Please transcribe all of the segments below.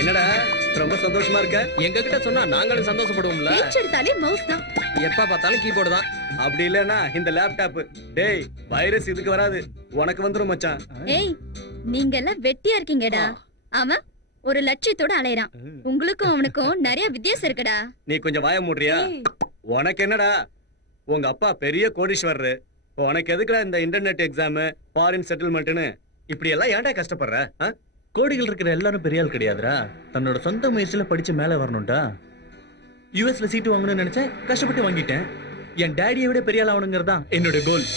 என்னடா ரொம்ப சந்தோஷமா இருக்க? எங்க கிட்ட சொன்னா நாங்களும் சந்தோஷப்படுவோம்ல. எடுத்தாலே மவுஸ் தான். எப்ப பார்த்தாலும் கீபோர்டு தான். அப்படி இல்லனா இந்த லேப்டாப். டேய் வைரஸ் இதுக்கு வராது, உனக்கு வந்துரும் மச்சான். ஏய் நீங்க எல்லாம் வெட்டியா இருக்கீங்கடா. ஆமா ஒரு லட்சியத்தோட அலையறான். உங்களுக்கும் அவனுக்கும் நிறைய வித்தியாசம் இருக்குடா. நீ கொஞ்சம் வாய மூடுறியா? உனக்கு என்னடா, உங்க அப்பா பெரிய கோடீஸ்வரர். உனக்கு எதுக்குடா இந்த இன்டர்நெட் எக்ஸாம், ஃபாரின் செட்டில்மெண்ட்னு இப்படி எல்லாம் ஏன்டா கஷ்டப்படுற? கோடிகள் இருக்கிற எல்லாரும் பெரிய ஆள் கிடையாதுடா. தன்னோட சொந்த முயற்சியில படிச்சு மேல வரணும்டா. யுஎஸ்ல சீட்டு வாங்கணும்னு நினைச்சேன், கஷ்டப்பட்டு வாங்கிட்டேன். என் டாடியை விட பெரிய ஆள் ஆகணுங்கிறதா என்னோட கோல்.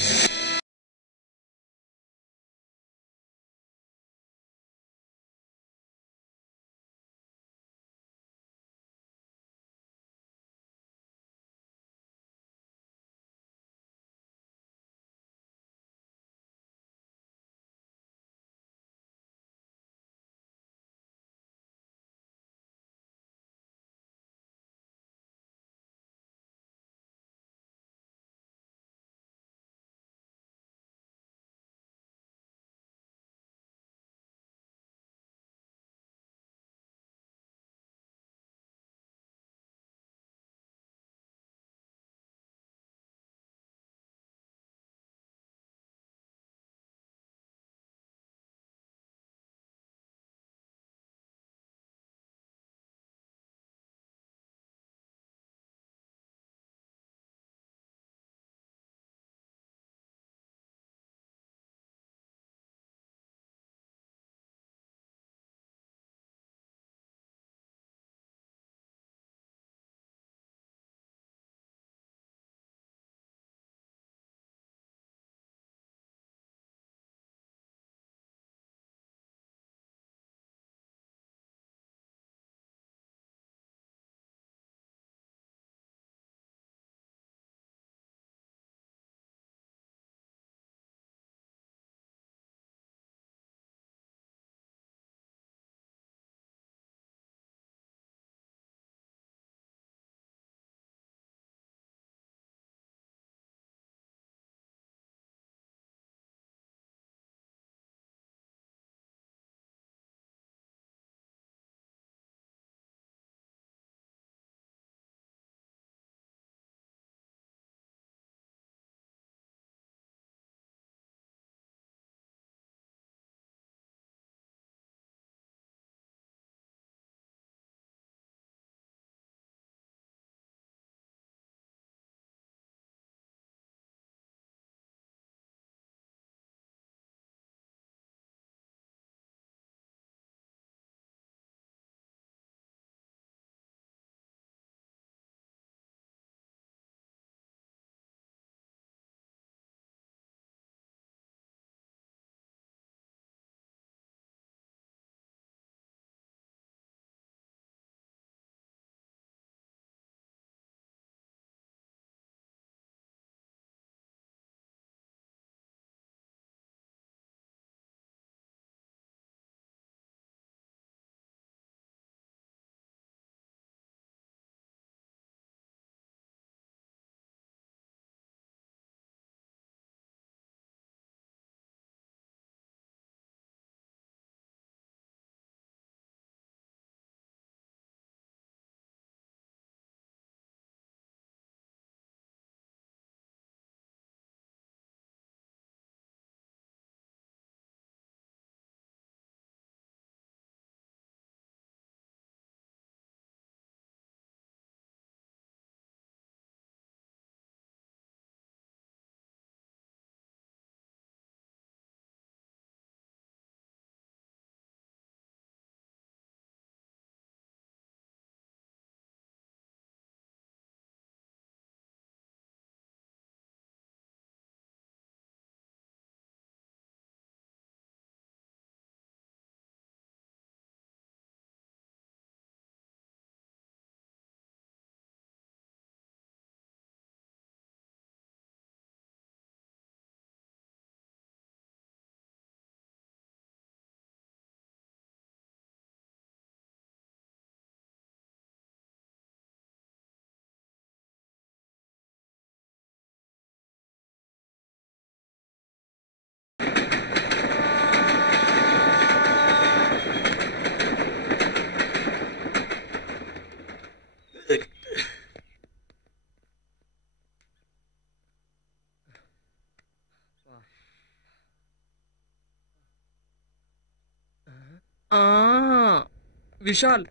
விஷால்,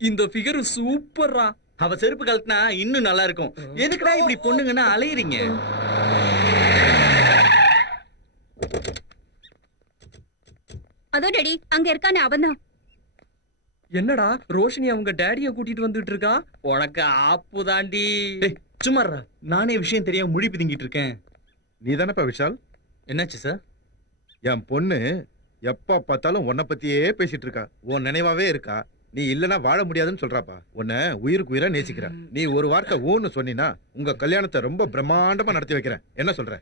இந்த ஃபிகர் சூப்பர்ரா. அவ செருப்பு கழட்டினா இன்னும் நல்லா இருக்கும். எதுக்குடா இப்படி பொண்ணுங்கன்னா அலையறீங்க? அதோ டாடி, அங்க இருக்கானே அவன்தான். என்னடா ரோஷினி அவங்க டேடிய கூட்டிட்டு வந்துட்டு இருக்கா? உனக்கு ஆப்பு தாண்டி. சும்மாறா, நானே விஷயம் தெரியாம முழி பிதுங்கிட்டு இருக்கேன். நீ தானப்பா விஷால்? என்னாச்சு சார்? என் பொண்ணு எப்ப பார்த்தாலும் உன்னை பத்தியே பேசிட்டு இருக்கா. உன் நினைவாவே இருக்கா. நீ இல்லனா வாழ முடியாதுன்னு சொல்றாப்பா. உன்னை உயிருக்கு உயிரா நேசிக்கிறா. நீ ஒரு வார்த்தை ஊன்னு சொன்னீனா உங்க கல்யாணத்தை ரொம்ப பிரம்மாண்டமா நடத்தி வைக்கிறேன். என்ன சொல்ற?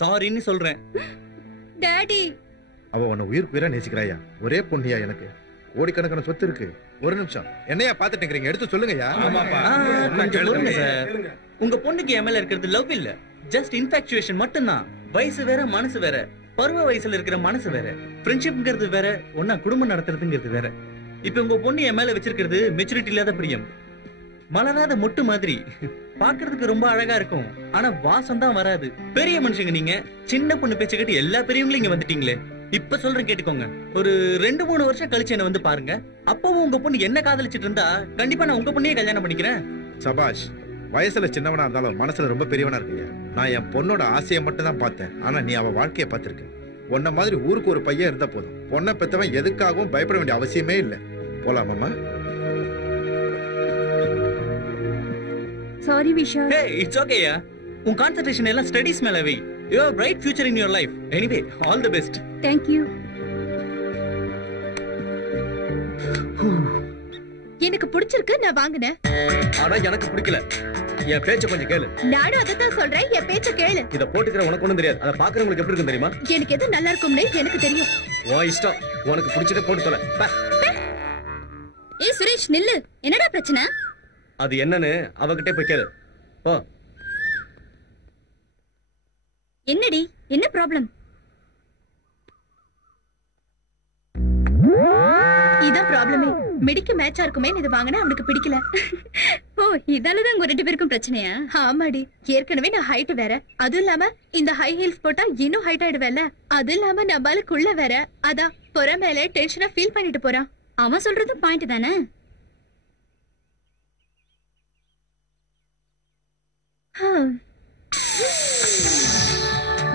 சாரின்னு சொல்றேன். டாடி, அவ உன்னை உயிருக்கு உயிரா நேசிக்கிறாயா. ஒரே பொண்ணியா, எனக்கு கோடிக்கணக்கான சொத்து இருக்கு. ஒரு நிமிஷம், என்னையா பாத்துட்டு இருக்கீங்க? எடுத்து சொல்லுங்கய்யா. கொஞ்சம் பொறுங்க சார். உங்க பொண்ணுக்கு என் மேல இருக்கிறது லவ் இல்ல, ஜஸ்ட் இன்ஃபாக்சுவேஷன் மட்டும்தான். வயசு வேற, மனசு வேற. பருவ வயசுல இருக்கிற மனசு வேற. ஃப்ரெண்ட்ஷிப்ங்கிறது வேற, ஒன்னா குடும்பம் நடத்துறதுங்கிறது வேற. இப்ப உங்க பொண்ணு என் மேல வச்சிருக்கிறது மெச்சூரிட்டி இல்லாத பிரியம். மலராத மொட்டு மாதிரி. பாக்குறதுக்கு ரொம்ப அழகா இருக்கும், ஆனா வாசம் தான் வராது. பெரிய மனுஷங்க நீங்க, சின்ன பொண்ணு பேச்ச கேட்டு எல்லா பெரியவங்களும் இங்க வந்துட்டீங்களே. இப்ப சொல்றேன் கேட்டுக்கோங்க. ஒரு 2-3 வருஷம் கழிச்சு என்ன வந்து பாருங்க. அப்பவும் உங்க பொண்ணு என்ன காதலிச்சிட்டு இருந்தா கண்டிப்பா நான் உங்க பொண்ணையே கல்யாணம் பண்ணிக்கிறேன். சபாஷ். வயசுல சின்னவனா இருந்தாலும் மனசுல ரொம்ப பெரியவனா இருக்கியா. நான் என் பொண்ணோட ஆசையை மட்டும் தான் பார்த்தேன். ஆனா நீ அவ வாழ்க்கையை பார்த்திருக்க. உன்ன மாதிரி ஊருக்கு ஒரு பையன் இருந்தா போதும். பொண்ணை பெத்தவன் எதுக்காகவும் பயப்பட வேண்டிய அவசியமே இல்லை. போலாமாமா? Sorry Vishal. Hey, it's okay யா. உன் கான்சென்ட்ரேஷன் எல்லாம் ஸ்டடீஸ் மேல வை. You have a bright future in your life. Anyway, all the best. Thank you. எனக்கு பிடிச்சிருக்கு, நான் வாங்குனேன். ஆனா எனக்கு பிடிக்கல. என் பேச்ச கொஞ்சம் கேளு. நானும் அதான் சொல்றேன், என் பேச்ச கேளு. இத போட்டுக்கிற உனக்கு ஒண்ணும் தெரியாது. அத பாக்குறவங்களுக்கு எப்படி இருக்கும் தெரியுமா? எனக்கு எது நல்லா இருக்கும்னு எனக்கு தெரியும். உன் இஷ்டம். உனக்கு பிடிச்சத போட்டு தொலை. ஏய் சுரேஷ், நில்லு. என்னடா பிரச்சனை? அது என்னன்னு அவகிட்ட போய் கேளு. போ. என்னடி, என்ன ப்ராப்ளம்? இதான் ப்ராப்ளமே. மெடிக்கு மேட்சா இருக்குமே இது வாங்கினா அவனுக்கு பிடிக்கல. ஓ, இதாலதான் உங்க 2 பேருக்கும் பிரச்சனையா? ஆமாடி, ஏற்கனவே நான் ஹைட் வேற. அதுவும் இல்லாம இந்த ஹை ஹீல்ஸ் போட்டா இன்னும் ஹைட் ஆயிடுவேல. அது இல்லாம நம்மளுக்குள்ள வேற. அதான் புற மேல டென்ஷனா ஃபீல் பண்ணிட்டு போறான். அவன் சொல்றது பாயிண்ட் தானே.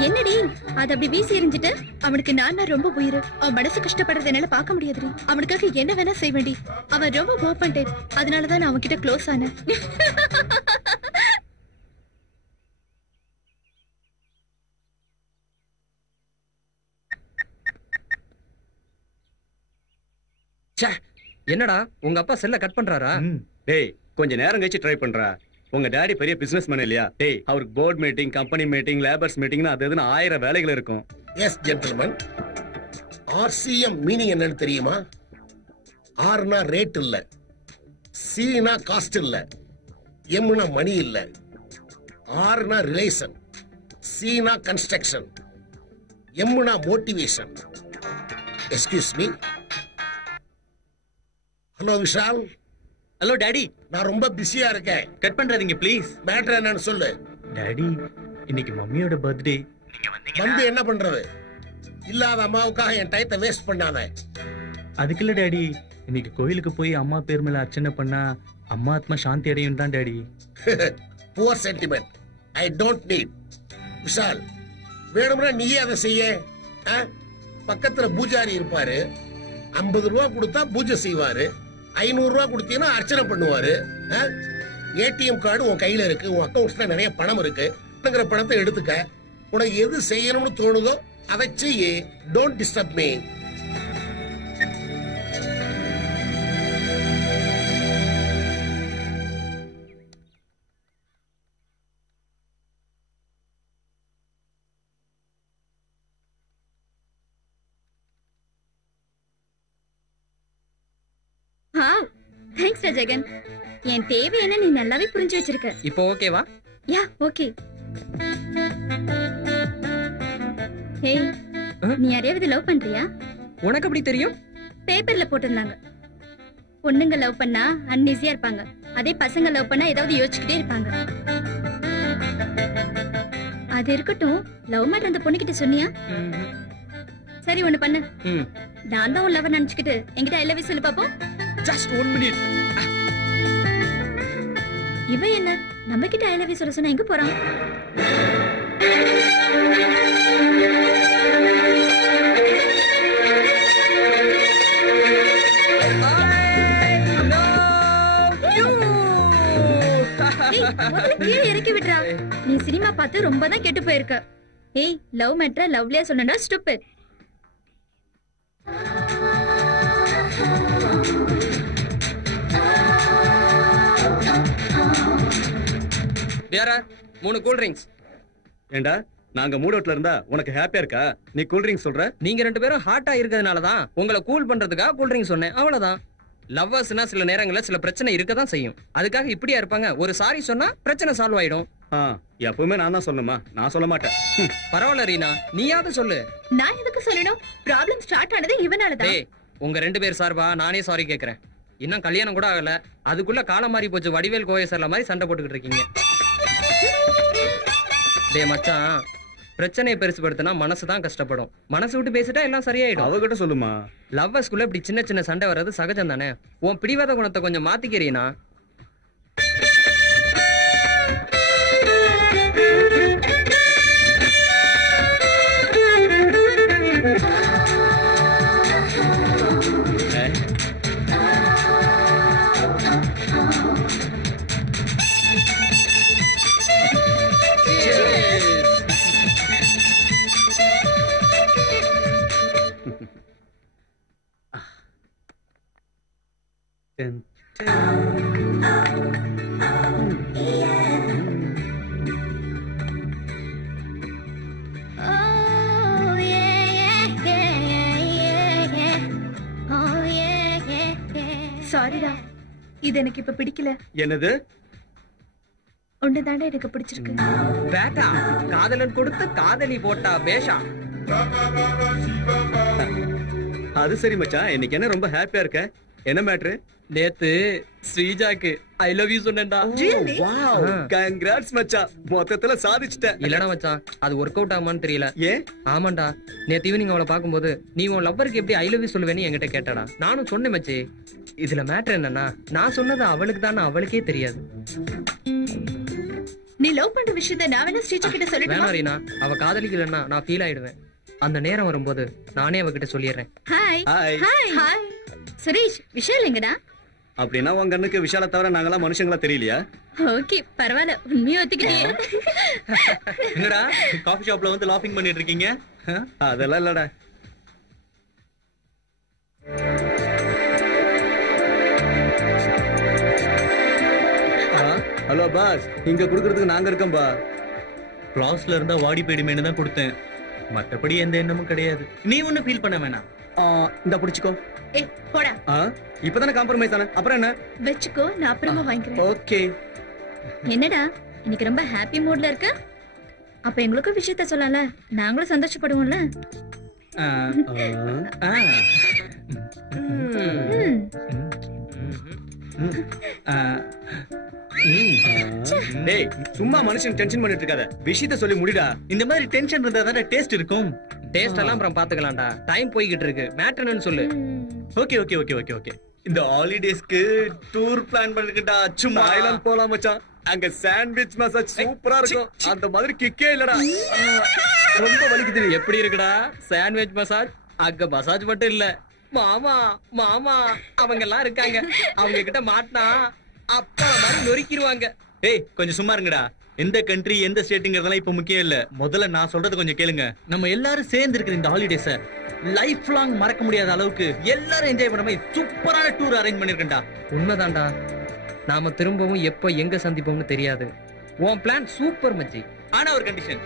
என்னடி அது அப்படி வீசி எறிஞ்சிட்டு? அவனுக்கு நான் ரொம்ப உயிர். அவன் மனசு கஷ்டப்படுறது என்னால பார்க்க முடியாதுடி. அவனுக்காக என்ன வேணா செய்வேண்டி. அவன் ரொம்ப ஓப்பன் டைப். அதனாலதான் நான் அவன்கிட்ட க்ளோஸ் ஆனேன். என்னடா உங்க அப்பா செல்ல கட் பண்றாரா? டேய், கொஞ்ச நேரம் கழிச்சு ட்ரை பண்றா. உங்க டாடி பெரிய பிசினஸ் மேன் இல்லையா? டேய், அவருக்கு board meeting, company meeting, labours மீட்டிங்னு அது எதுன்னு 1000 வேலைகள் இருக்கும். S gentleman. ஆர்சிஎம் மீனிங் என்னன்னு தெரியுமா? ஆர்னா ரேட் இல்ல, சினா காஸ்ட் இல்ல, எம்னா மணி இல்ல, ஆர்னா ரிலேஷன், சினா கன்ஸ்ட்ரக்ஷன், எம்னா motivation. Excuse me. Hello Vishal. Hello daddy. நான் ரொம்ப பிஸியா இருக்கேன். Cut பண்றாதீங்க please. மேட்டர் என்னன்னு சொல்லு. டாடி, இன்னைக்கு மம்மியோட பர்த்டே. வந்து என்ன பண்றது? இல்லாத அம்மாவுக்காக என் டயத்தை வேஸ்ட் பண்ணாத. அதுக்கு இல்ல டாடி, இன்னைக்கு கோயிலுக்கு போய் அம்மா பேர் மேல அர்ச்சனை பண்ணா அம்மா ஆத்மா சாந்தி அடையும் தான் daddy. Poor sentiment. I don't need. Vishal, வேணும்னா நீயே அதை செய்ய. பக்கத்துல பூஜாரி இருப்பாரு. 50 ரூபா கொடுத்தா பூஜை செய்வாரு. 500 ரூபா கொடுத்தீங்கன்னா அர்ச்சனை பண்ணுவாரு. ஏடிஎம் கார்டு உன் கையில இருக்கு, உன் அக்கௌண்ட்ஸ்ல நிறைய பணம் இருக்கு. பணத்தை எடுத்துக்க. உனக்கு எது செய்யணும்னு தோணுதோ அதை செய்ய. Don't disturb me. Thanks Jagan. என் தேவை என்ன நீ நல்லாவே புரிஞ்சு வச்சிருக்க. இப்போ ஓகேவா? யா, ஓகே. ஹேய், நீ யாரையாவது லவ் பண்றியா? உனக்கு எப்படி தெரியும்? பேப்பர்ல போட்டிருந்தாங்க. பொண்ணுங்க லவ் பண்ணா அன்ஈஸியா இருப்பாங்க, அதே பசங்க லவ் பண்ணா ஏதாவது யோசிச்சுக்கிட்டே இருப்பாங்க. அது இருக்கட்டும், லவ் மேட்டர் அந்த பொண்ணுகிட்ட சொன்னியா? சரி, ஒண்ணு பண்ணு. நான் தான் உன் லவர் நினைச்சுக்கிட்டு என்கிட்ட ஐ லவ் யூ சொல்லு பாப்போம். Just 1 minute. இவன் என்ன நம்ம கிட்ட ஐ லவ் யூ சொல்ல சொன்னா எங்க போறான்? கீழே இறக்கி விடுறா. நீ சினிமா பார்த்து ரொம்ப தான் கெட்டு போயிருக்க. ஏய், லவ் மேட்டரை லவ்லியா சொன்னா ஸ்டூபிட். வேற 3 கூல் ட்ரிங்க்ஸ். ஏண்டா நாங்க மூட் அவுட்ல இருந்தா உனக்கு ஹாப்பியா இருக்கா? நீ கூல் ட்ரிங்க்ஸ் சொல்ற? நீங்க 2 பேரும் ஹாட்டா இருக்கிறதுனால தான் உங்களை கூல் பண்றதுக்காக கூல் ட்ரிங்க்ஸ் சொன்னேன், அவ்வளவுதான். லவ்வர்ஸ்னா சில நேரங்கள்ல சில பிரச்சனை இருக்க தான் செய்யும். அதுக்காக இப்படியா இருப்பாங்க? ஒரு சாரி சொன்னா பிரச்சனை சால்வ் ஆயிடும். எப்பவுமே நான் தான் சொல்லணுமா? நான் சொல்ல மாட்டேன். பரவாயில்ல ரீனா, நீயாவது சொல்லு. நான் எதுக்கு சொல்லணும்? ப்ராப்ளம் ஸ்டார்ட் ஆனது இவனாலதான். டேய், உங்க 2 பேர் சார்பா நானே சாரி கேக்குறேன். இன்னும் கல்யாணம் கூட ஆகல, அதுக்குள்ள காலம் மாறி போச்சு. வடிவேல் கோயசர்ல மாதிரி சண்டை போட்டுக்கிட்டு இருக்கீங்க. டேய் மச்சான், பிரச்சனையை பெருசுபடுத்தினா மனசுதான் கஷ்டப்படும். மனசு விட்டு பேசிட்டா எல்லாம் சரியாயிடும். அவகிட்ட சொல்லுமா. லவ்வர்ஸ்குள்ள இப்படி சின்ன சின்ன சண்டை வர்றது சகஜம் தானே. உன் பிடிவாத குணத்தை கொஞ்சம் மாத்திக்கிறீனா? சாரிடா, இது எனக்கு இப்ப பிடிக்கல. என்னது? உன்னதாண்டா எனக்கு பிடிச்சிருக்கு. பேட்டா, காதலன் கொடுத்து காதலி போட்டா பேஷா. அது சரி மச்சான், இன்னைக்கு என்ன ரொம்ப ஹாப்பியா இருக்க? என்ன மேட்ரு? நேத்து ஸ்ரீஜாக்கு ஐ லவ் யூ சொன்னேன்டா. வாவ், கங்க்ராட்ஸ் மச்சான், மொத்தத்துல சாதிச்சிட்ட. இல்லடா மச்சான், அது ஒர்க் அவுட் ஆகுமான்னு தெரியல. ஏன்? ஆமாண்டா, நேத்து ஈவினிங் அவளை பாக்கும்போது நீ உன் லவ்வருக்கு எப்படி ஐ லவ் யூ சொல்லுவேன்னு என்கிட்ட கேட்டாடா. நானும் சொன்னேன் மச்சி. இதுல மேட்டர் என்னன்னா, நான் சொன்னது அவளுக்கு தானே அவளுக்கே தெரியாது. நீ லவ் பண்ற விஷயத்தை நான் வேணா ஸ்ரீஜா கிட்ட சொல்லட்டுமா? வேணா ரீனா, அவ காதலிக்கலன்னா நான் ஃபீல் ஆயிடுவேன். அந்த நேரம் வரும்போது நானே அவகிட்ட சொல்லிடுறேன். Hi hi. Hi hi. Suresh, Vishal எங்கடா? அப்படின்னா உங்க கண்ணுக்கு விஷால தவிர நாங்கெல்லாம் மனுஷங்களா தெரியலையா? ஓகே, பரவாயில்ல, உண்மையா ஒத்துக்கிட்டியே. என்னடா காஃபி ஷாப்ல வந்து லாஃபிங் பண்ணிட்டு இருக்கீங்க? அதெல்லாம் இல்லடா. ஹலோ பாஸ், இங்க குடுக்கறதுக்கு நாங்க இருக்கோம்பா. கிளாஸ்ல இருந்தா வாடி போயிடுமேனு தான் கொடுத்தேன். மற்றபடி எந்த எண்ணமும் கிடையாது. நீ ஒன்னும் ஃபீல் பண்ண வேணாம். இந்த புடிச்சுக்கோ. ஏய், போடா. இப்பதானே காம்ப்ரமைஸ் ஆன, அப்புறம் என்ன? வெச்சுக்கோ, நான் அப்புறமா வாங்கிக்கிறேன். ஓகே. என்னடா இன்னைக்கு ரொம்ப ஹாப்பி மூட்ல இருக்க? அப்ப எங்களுக்கும் விஷயத்த சொல்லல, நாங்களும் சந்தோஷப்படுவோம்ல. டேய், சும்மா மனுஷன் டென்ஷன் பண்ணிட்டு இருக்காத, விஷயத்த சொல்லி முடிடா. இந்த மாதிரி டென்ஷன் இருந்தா தானே டேஸ்ட் இருக்கும். டேஸ்ட் எல்லாம் அப்புறம் பாத்துக்கலாம்டா. டைம் போய்கிட்டு இருக்கு. மேட்டர் என்னன்னு சொல்லு. Okay okay okay okay okay. இந்த ஹாலிடேஸ்க்கு டூர் பிளான் பண்ணிருக்கேன்டா. சும்மா தாய்லாந்து போலாம் மச்சான். அங்க சாண்ட்விச் மசாஜ் சூப்பரா இருக்கும். அந்த மாதிரி கிக்கே இல்லடா. ரொம்ப வலிக்குது. எப்படி இருக்குடா சாண்ட்விச் மசாஜ்? அங்க மசாஜ் மட்டும் இல்ல, மாமா மாமா அவங்க எல்லாம் இருக்காங்க. அவங்க கிட்ட மாட்டினா அப்பா மாதிரி நொறுக்கிடுவாங்க. ஏய், கொஞ்சம் சும்மா இருங்கடா. எந்த கண்ட்ரி எந்த ஸ்டேட்டுங்கிறதெல்லாம் இப்ப முக்கியம் இல்ல. முதல்ல நான் சொல்றது கொஞ்சம் கேளுங்க. நம்ம எல்லாரும் சேர்ந்து இருக்கிற இந்த ஹாலிடேஸ லைஃப் லாங் மறக்க முடியாத அளவுக்கு எல்லாரும் என்ஜாய் பண்ண மாதிரி சூப்பரான டூர் அரேஞ்ச் பண்ணிருக்கேன்டா. உண்மைதான்டா. நாம திரும்பவும் எப்ப எங்க சந்திப்போம்னு தெரியாது. உன் பிளான் சூப்பர் மச்சி. ஆனா ஒரு கண்டிஷன்,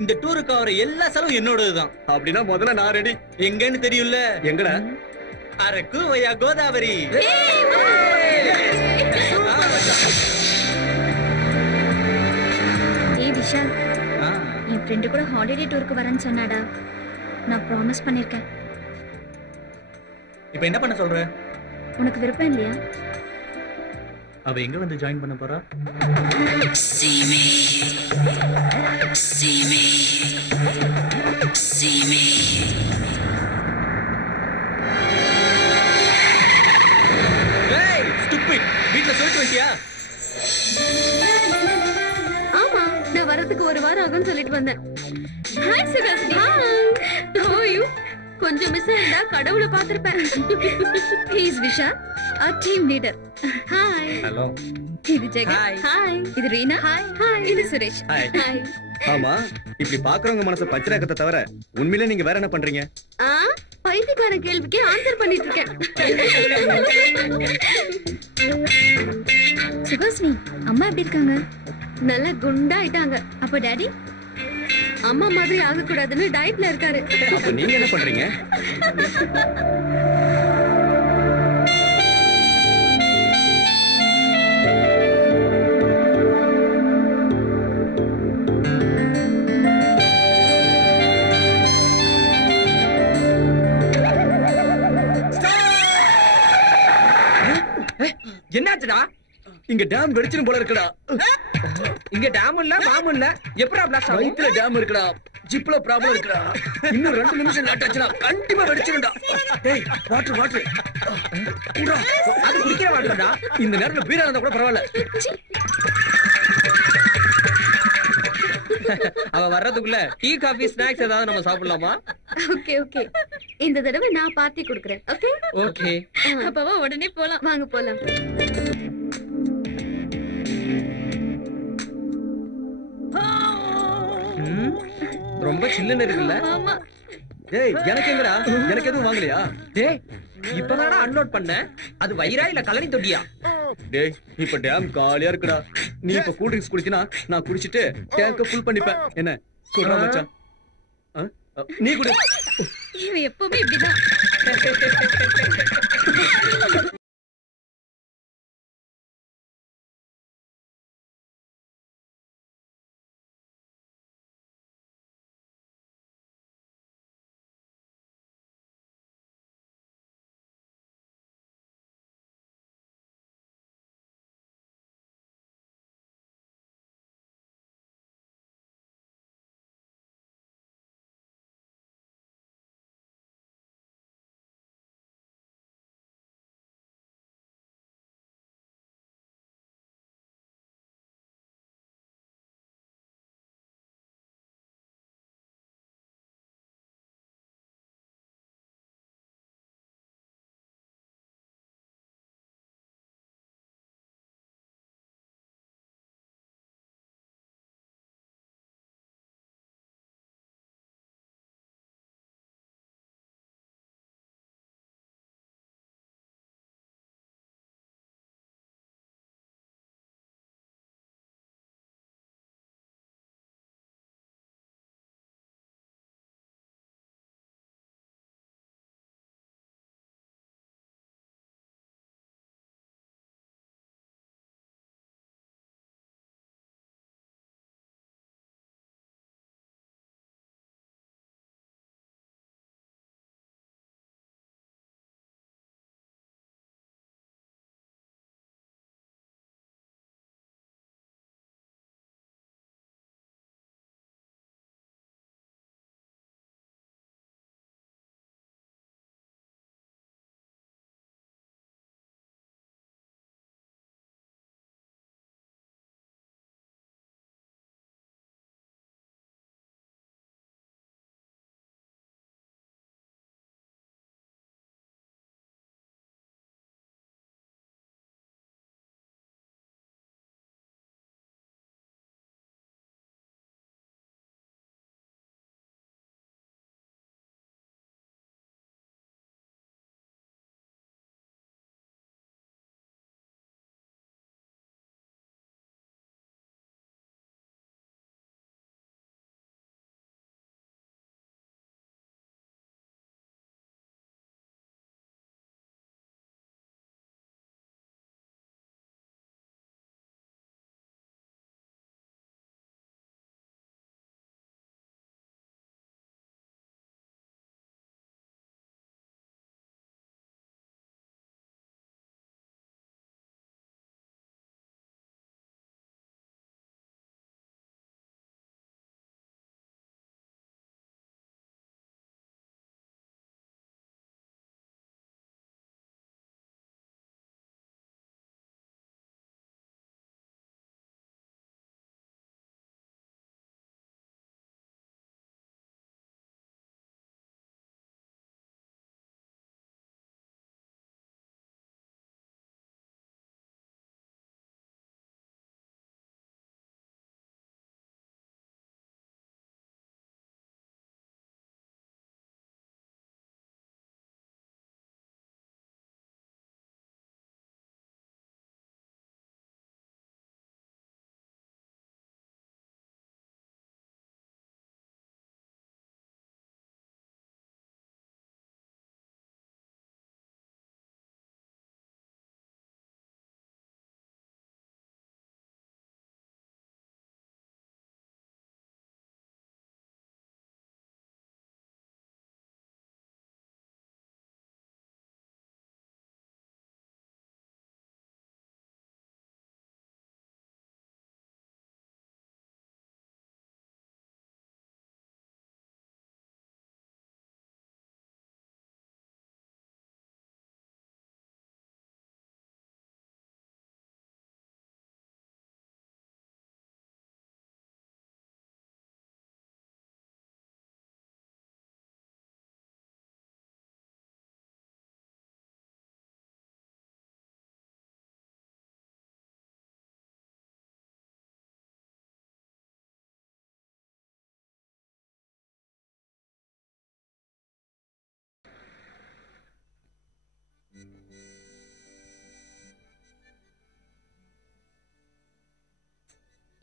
இந்த டூருக்கு ஆகிற எல்லா செலவும் என்னோடதுதான். அப்படின்னா முதல்ல நான் ரெடி. எங்கன்னு தெரியும்ல? எங்கடா? அரக்கு வயா கோதாவரி. ஏய் விஷால், என் ஃப்ரெண்டு கூட ஹாலிடே டூருக்கு வரேன்னு சொன்னாடா. நான் ப்ராமிஸ் பண்ணிருக்கேன். இப்ப என்ன பண்ண சொல்ற? உனக்கு விருப்பம் இல்லையா? அவ எங்க வந்து ஜாயின் பண்ண போறா? See me, see me, see me. வரதுக்கு ஒரு வாரம் ஆகும்னு சொல்லிட்டு வந்தேன். Hi Suhasini. How are you? கொஞ்சம் மிஸ் ஆயிருந்தா கடவுளை பார்த்திருப்பேன். He is Vishal, our team leader. Hi. Hello. இது ஜெகன். ஹாய். இது ரீனா. ஹாய். இது சுரேஷ். Hi. ஹாய். ஆமா, இப்படி பாக்குறவங்க மனசை பச்சராக்கத்தை தவிர உண்மையிலே நீங்க வேற என்ன பண்றீங்க? பைத்தியக்கார கேள்விக்கு ஆன்சர் பண்ணிட்டு இருக்கேன். சுகாசினி, அம்மா எப்படி இருக்காங்க? நல்ல குண்டா ஆயிட்டாங்க. அப்ப டாடி? அம்மா மாதிரி ஆக கூடாதுன்னு டயட்ல இருக்காரு. அப்ப நீங்க என்ன பண்றீங்க? என்னாச்சுடா? இங்க டேம் வெடிச்சிரும் போல இருக்குடா. இங்க டேம் இல்ல பாம் இல்ல, எப்படா பிளாஸ்ட் ஆகும்? வயித்துல டேம் இருக்குடா, ஜிப்ல ப்ராப்ளம் இருக்குடா. இன்னும் 2 நிமிஷம் லேட் ஆச்சுனா கண்டிப்பா வெடிச்சிரும்டா. டேய், வாட்டர் வாட்டர். அது குடிக்கிற வாட்டர்டா. இந்த நேரத்துல பீரா இருந்தா கூட பரவாயில்ல. அவ வர்றதுக்குள்ள டீ காபி ஸ்நாக்ஸ் ஏதாவது நம்ம சாப்பிடலாமா? ஓகே ஓகே, இந்த தடவை நான் பார்ட்டி கொடுக்கறேன். Okay okay. அப்பவா உடனே போலாம். வாங்க போலாம். ரொம்ப சில்லுன்னு இருக்குல்ல? ஆமா. டேய், எனக்கு எங்கடா? எனக்கு எதுவும் வாங்கலையா? டேய், இப்பதானடா அன்லோட் பண்ண. அது வயிறா இல்ல கலனி தொட்டியா? டேய், இப்ப டேம் காலியா இருக்குடா. நீ இப்ப கூல் ட்ரிங்க்ஸ் குடிச்சினா நான் குடிச்சிட்டு டேங்க ஃபுல் பண்ணிப்பேன். என்ன குடுறா மச்சான்? நீ குடி. இவன் எப்பவுமே இப்படிதான்.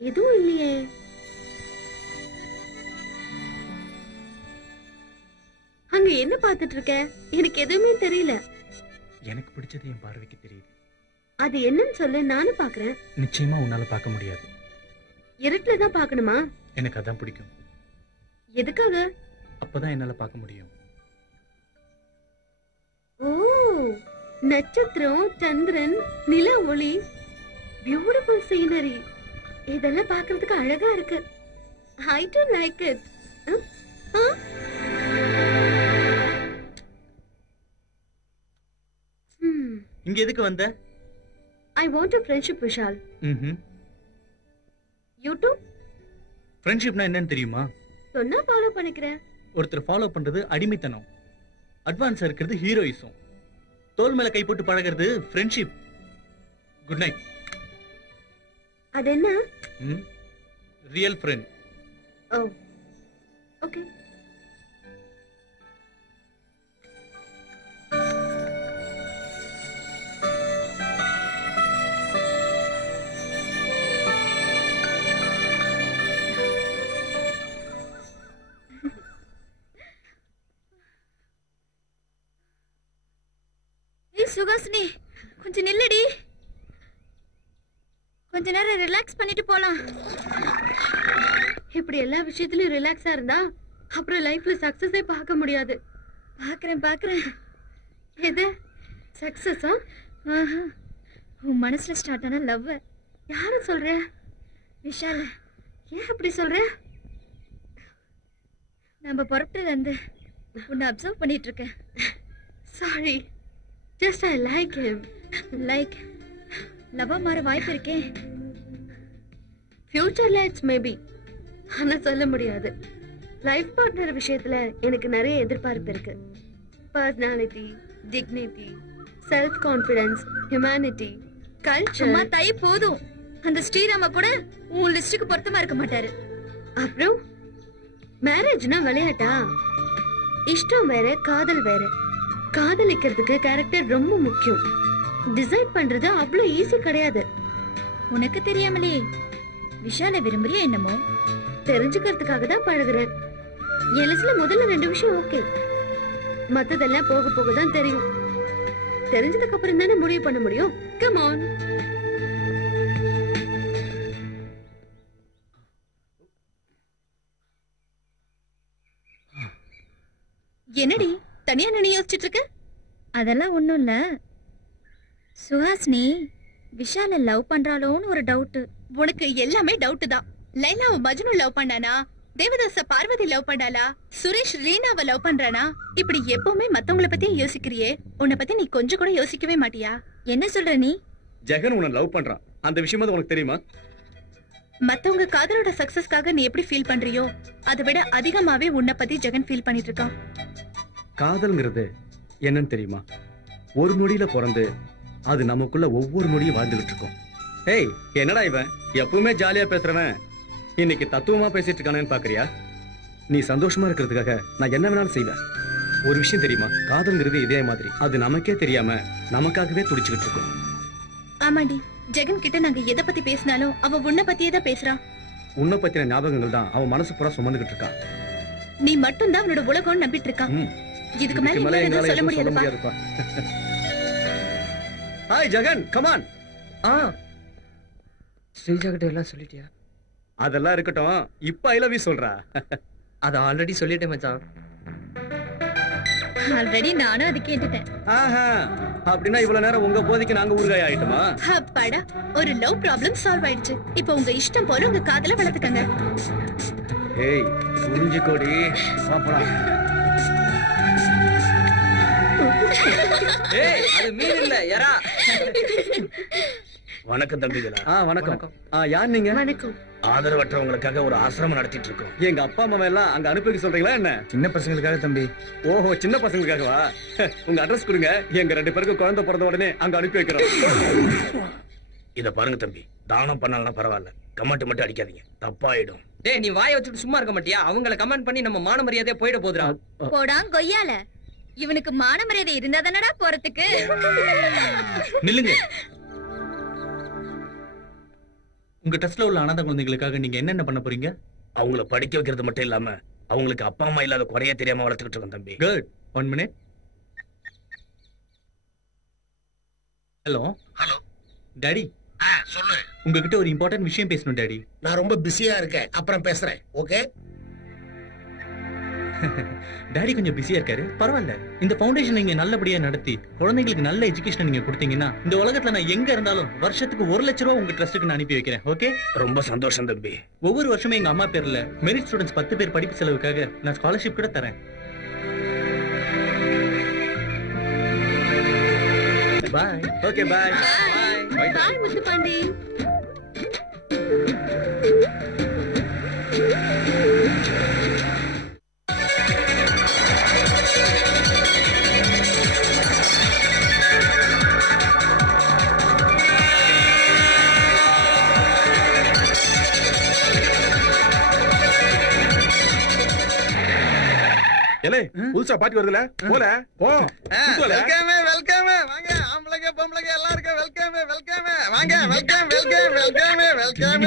எதுவும் இல்லையே. அங்க என்ன பாத்துட்டு இருக்க? எனக்கு எதுவுமே தெரியல. எனக்கு பிடிச்சது என் பார்வைக்கு தெரியுது. அது என்னன்னு சொல்லு, நானும் பாக்குறேன். நிச்சயமா உன்னால பார்க்க முடியாது. இருட்டுல தான் பாக்கணுமா? எனக்கு அதான் பிடிக்கும். எதுக்காக? அப்பதான் என்னால பார்க்க முடியும். ஓ, நட்சத்திரம், சந்திரன், நில ஒளி, பியூட்டிஃபுல் சீனரி, இதெல்லாம் பார்க்கிறதுக்கு அழகா இருக்கு. ஐ டு லைக் இட். இங்க எதுக்கு வந்த? I want a friendship, Vishal. You too? ஃப்ரெண்ட்ஷிப்னா என்னன்னு தெரியுமா? சொன்னா ஃபாலோ பண்ணிக்கிறேன். ஒருத்தர் ஃபாலோ பண்றது அடிமைத்தனம், அட்வான்ஸா இருக்கிறது ஹீரோயிசம், தோல் மேல கை போட்டு பழகிறது ஃப்ரெண்ட்ஷிப். Good night. அது என்ன? Real friend. Oh, okay. Suhasini, கொஞ்சம் நில்லுடி. கொஞ்ச நேரம் ரிலாக்ஸ் பண்ணிட்டு போலாம். இப்படி எல்லா விஷயத்திலயும் ரிலாக்ஸா இருந்தா அப்புறம் லைஃப்ல சக்சஸே பார்க்க முடியாது. பாக்குறேன். எது சக்சஸா? உன் மனசுல ஸ்டார்ட் ஆன லவ். யார சொல்ற? விஷால். ஏன் அப்படி சொல்ற? நம்ம புறப்பட்டதுல இருந்து உன்னை அப்சர்வ் பண்ணிட்டு இருக்கேன். Sorry, just I like him. Like லவ்வா மாற வாய்ப்பு இருக்கே. ஃபியூச்சர்ல இட்ஸ் மேபி, ஆனா சொல்ல முடியாது. லைஃப் பார்ட்னர் விஷயத்துல எனக்கு நிறைய எதிர்பார்ப்பு இருக்கு. Personality, dignity, self confidence, humanity, culture. சும்மா தை போதும். அந்த ஸ்ரீராம கூட உன் லிஸ்டுக்கு பொருத்தமா இருக்க மாட்டாரு. அப்புறம் மேரேஜ்னா விளையாட்டா? இஷ்டம் வேற, காதல் வேற. காதலிக்கிறதுக்கு கேரக்டர் ரொம்ப முக்கியம். டிசைட் பண்றது அவ்வளவு ஈஸி கிடையாது. உனக்கு தெரியாமலே விஷால விரும்புறியா என்னமோ? தெரிஞ்சுக்கிறதுக்காக தான் பழகுறேன். எலசில முதல்ல 2 விஷயம் ஓகே, மத்ததெல்லாம் போக போக தான் தெரியும். தெரிஞ்சதுக்கு அப்புறம் தானே முடிவு பண்ண முடியும். Come on. என்னடி தனியா நின்னு யோசிச்சுட்டு இருக்க? அதெல்லாம் ஒண்ணும் இல்ல சுஹாசினி. விஷால லவ் பண்றாளோன்னு ஒரு டவுட். உனக்கு எல்லாமே டவுட் தான். லைலாவை மஜ்னு லவ் பண்ணானா? தேவதாச பார்வதி லவ் பண்ணாளா? சுரேஷ் ரீனாவை லவ் பண்றானா? இப்படி எப்பவுமே மத்தவங்கள பத்தி யோசிக்கிறியே, உன்னை பத்தி நீ கொஞ்சம் கூட யோசிக்கவே மாட்டியா? என்ன சொல்ற நீ? ஜெகன் உன்னை லவ் பண்றான், அந்த விஷயம் உனக்கு தெரியுமா? மத்தவங்க காதலோட சக்சஸ்க்காக நீ எப்படி ஃபீல் பண்றியோ அதை விட அதிகமாவே உன்னை பத்தி ஜெகன் ஃபீல் பண்ணிட்டு இருக்கான். காதல்ங்கிறது என்னன்னு தெரியுமா? ஒரு நொடியில பிறந்து அது நமக்குள்ள ஒவ்வொரு நொடியும் வாழ்ந்துகிட்டு இருக்கோம். ஏய், என்னடா இவன் எப்பவுமே ஜாலியா பேசுறவன் இன்னைக்கு தத்துவமா பேசிட்டு இருக்கானேன்னு பாக்குறியா? நீ சந்தோஷமா இருக்கிறதுக்காக நான் என்ன வேணாலும் செய்வேன். ஒரு விஷயம் தெரியுமா? காதல்ங்கிறது இதே மாதிரி, அது நமக்கே தெரியாம நமக்காகவே துடிச்சுக்கிட்டு இருக்கும். ஆமாண்டி, ஜெகன் கிட்ட நாங்க எதை பத்தி பேசினாலும் அவ உன்னை பத்தியே தான் பேசுறான். உன்னை பத்தின ஞாபகங்கள் தான் அவன் மனசு பூரா சுமந்துகிட்டு இருக்கான். நீ மட்டும் தான் அவனோட உலகம்னு நம்பிட்டு இருக்கான். இதுக்கு மேல என்னால எதுவும் சொல்ல முடியாதுப்பா. Hi Jagan, come on. Sreeja கிட்ட எல்லாம் சொல்லிட்டியா? அதெல்லாம் இருக்கட்டும், இப்ப ஐ லவ் யூ சொல்றா. அத ஆல்ரெடி சொல்லிட்டேன் மச்சான். ஆல்ரெடி நானும் அது கேட்டுட்டேன். ஆஹா, அப்படின்னா இவ்வளவு நேரம் உங்க போதைக்கு நாங்க ஊறுகாய் ஆயிட்டுமா? அப்பாடா, ஒரு லவ் ப்ராப்ளம் சால்வ் ஆயிடுச்சு. இப்போ உங்க இஷ்டம் போல உங்க காதல வளர்த்துக்கங்க. ஏய், புரிஞ்சுக்கோடி. பாப்பலாம். ஏய், அது மீன் இல்ல, எறா. வணக்கம் தம்பிகளா. வணக்கம். யார் நீங்க? வணக்கம். ஆதரவற்றவங்களுக்காக ஒரு ஆசிரமம் நடத்திட்டு இருக்கோம். எங்க அப்பா அம்மா எல்லாம் அங்க அனுப்பி வைக்க சொல்றீங்களா என்ன? சின்ன பசங்களுக்காக தம்பி. ஓஹோ, சின்ன பசங்களுக்காகவா? உங்க அட்ரஸ் கொடுங்க, எங்க 2 பேருக்கு குழந்தை பிறந்த உடனே அங்க அனுப்பி வைக்கிறோம். இத பாருங்க தம்பி, தானம் பண்ணாலும் பரவாயில்ல, கமெண்ட் மட்டும் அடிக்காதீங்க, தப்பாயிடும். டேய், நீ வாயை வச்சுட்டு சும்மா இருக்க மாட்டியா? அவங்கள கமெண்ட் பண்ணி நம்ம மான மரியாதையா போயிட போதுடா. போடாங் கொய்யால. இவனுக்கு மான மரியாதை இருந்தா தானடா போறதுக்கு. நில்லுங்க. உங்க ட்ரஸ்ட்ல உள்ள அனாதை குழந்தைகளுக்காக நீங்க என்னென்ன பண்ண போறீங்க? அவங்கள படிக்க வைக்கிறது மட்டும் இல்லாம அவங்களுக்கு அப்பா அம்மா இல்லாத குறைய தெரியாம வளர்த்துக்கிட்டு இருக்கோம் தம்பி. Good. 1 minute. Hello hello daddy, சொல்லு. உங்ககிட்ட ஒரு இம்பார்ட்டன்ட் விஷயம் பேசணும் டாடி. நான் ரொம்ப பிஸியா இருக்கேன், அப்புறம் பேசுறேன். ஓகே? டாடி கொஞ்சம் பிஸியா இருக்காரு, பரவாயில்ல. இந்த ஃபவுண்டேஷன் நீங்க நல்லபடியா நடத்தி குழந்தைகளுக்கு நல்ல எஜுகேஷன் நீங்க கொடுத்தீங்கன்னா இந்த உலகத்துல நான் எங்க இருந்தாலும் வருஷத்துக்கு 1 லட்சம் ரூபாய் உங்க ட்ரஸ்ட்டுக்கு நான் அனுப்பி வைக்கிறேன். ஓகே? ரொம்ப சந்தோஷம் தம்பி. ஒவ்வொரு வருஷமும் எங்க அம்மா பேர்ல மெரிட் ஸ்டூடெண்ட்ஸ் 10 பேர் படிப்பு செலவுக்காக நான் ஸ்காலர்ஷிப் கூட தரேன். Bye. Okay bye. Bye Muthu Pandi. ஏலே புதுசா பாட்டி வருதுல போல ஓ வெல்கம் வெல்கம் வாங்க ஆம்பளைங்க பொம்பளைங்க எல்லாருக்கும் வெல்கம் வெல்கம் வாங்க வெல்கம் வெல்கம் வெல்கம் வெல்கம்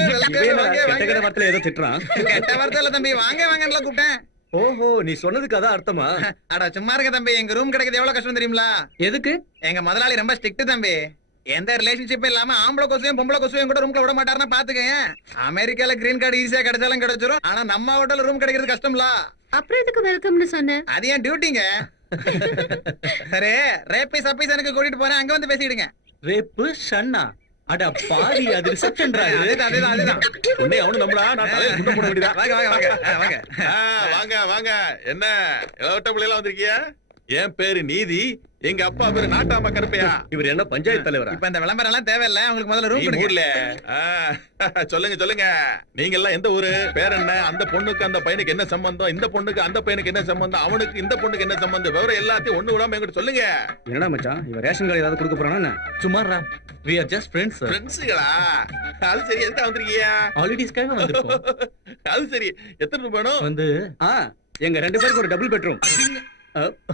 கெட்ட கெட்ட வார்த்தையில ஏதோ திட்டுறான். கெட்ட வார்த்தை இல்ல தம்பி, வாங்க வாங்கன்னு கூப்பிட்டேன். ஓஹோ, நீ சொன்னதுக்கு அதான் அர்த்தமா? அட சும்மா இருக்க தம்பி, எங்க ரூம் கிடைக்கிறது எவ்வளவு கஷ்டம் தெரியுங்களா? எதுக்கு? எங்க முதலாளி ரொம்ப ஸ்ட்ரிக்ட் தம்பி. எந்த ரிலேஷன்ஷிப் இல்லாம ஆம்பளை கொசுவையும் பொம்பளை கொசுவையும் கூட ரூம்ல விட மாட்டாருன்னா பாத்துக்கங்க. அமெரிக்கால கிரீன் கார்டு ஈஸியா கிடைச்சாலும் கிடைச்சிரும், ஆனா நம்ம ஹோட்டல்ல ரூம் கிடைக்கிறது கஷ்டம்ல. அப்புறம் எதுக்கு வெல்கம்னு சொன்னேன்? அது ஏன் டியூட்டிங்க. சரி, ரேப்பீஸ் அப்பீஸ் எனக்கு கூட்டிட்டு போறேன், அங்க வந்து பேசிடுங்க. ரேப்பு ஷன்னா? அட பாவி, அது ரிசப்ஷன் ரா. அதேதான். உன்னை அவனு நம்மளா நான் தலையில குட்ட போட வேண்டியதா? வாங்க வாங்க வாங்க வாங்க. வாங்க வாங்க. என்ன இளவட்ட பிள்ளைலாம் வந்திருக்கியா? என் பேரு நீதி, எங்க அப்பா பேரு நாட்டாம கருப்பையா. இவர் என்ன பஞ்சாயத்து தலைவரா? இப்ப இந்த விளம்பரம் எல்லாம் தேவையில்ல, உங்களுக்கு முதல்ல ரூம் கொடுங்க. சொல்லுங்க சொல்லுங்க, நீங்க எல்லாம் எந்த ஊரு? பேர் என்ன? அந்த பொண்ணுக்கு அந்த பையனுக்கு என்ன சம்பந்தம்? இந்த பொண்ணுக்கு அந்த பையனுக்கு என்ன சம்பந்தம்? அவனுக்கு இந்த பொண்ணுக்கு என்ன சம்பந்தம்? விவரம் எல்லாத்தையும் ஒண்ணு விடாம என்கிட்ட சொல்லுங்க. என்னடா மச்சான், இவன் ரேஷன் கார்டு ஏதாவது கொடுக்க போறானா? சுமாரா, we are just friends sir. ஃப்ரெண்ட்ஸ்களா? அது சரி, எதுக்கு வந்திருக்கீங்க? ஹாலிடேஸ்க்காக வந்திருக்கோம். அது சரி, எத்தனை ரூபாய் வேணும்? வந்து எங்க 2 பேருக்கு ஒரு டபுள் பெட்ரூம்.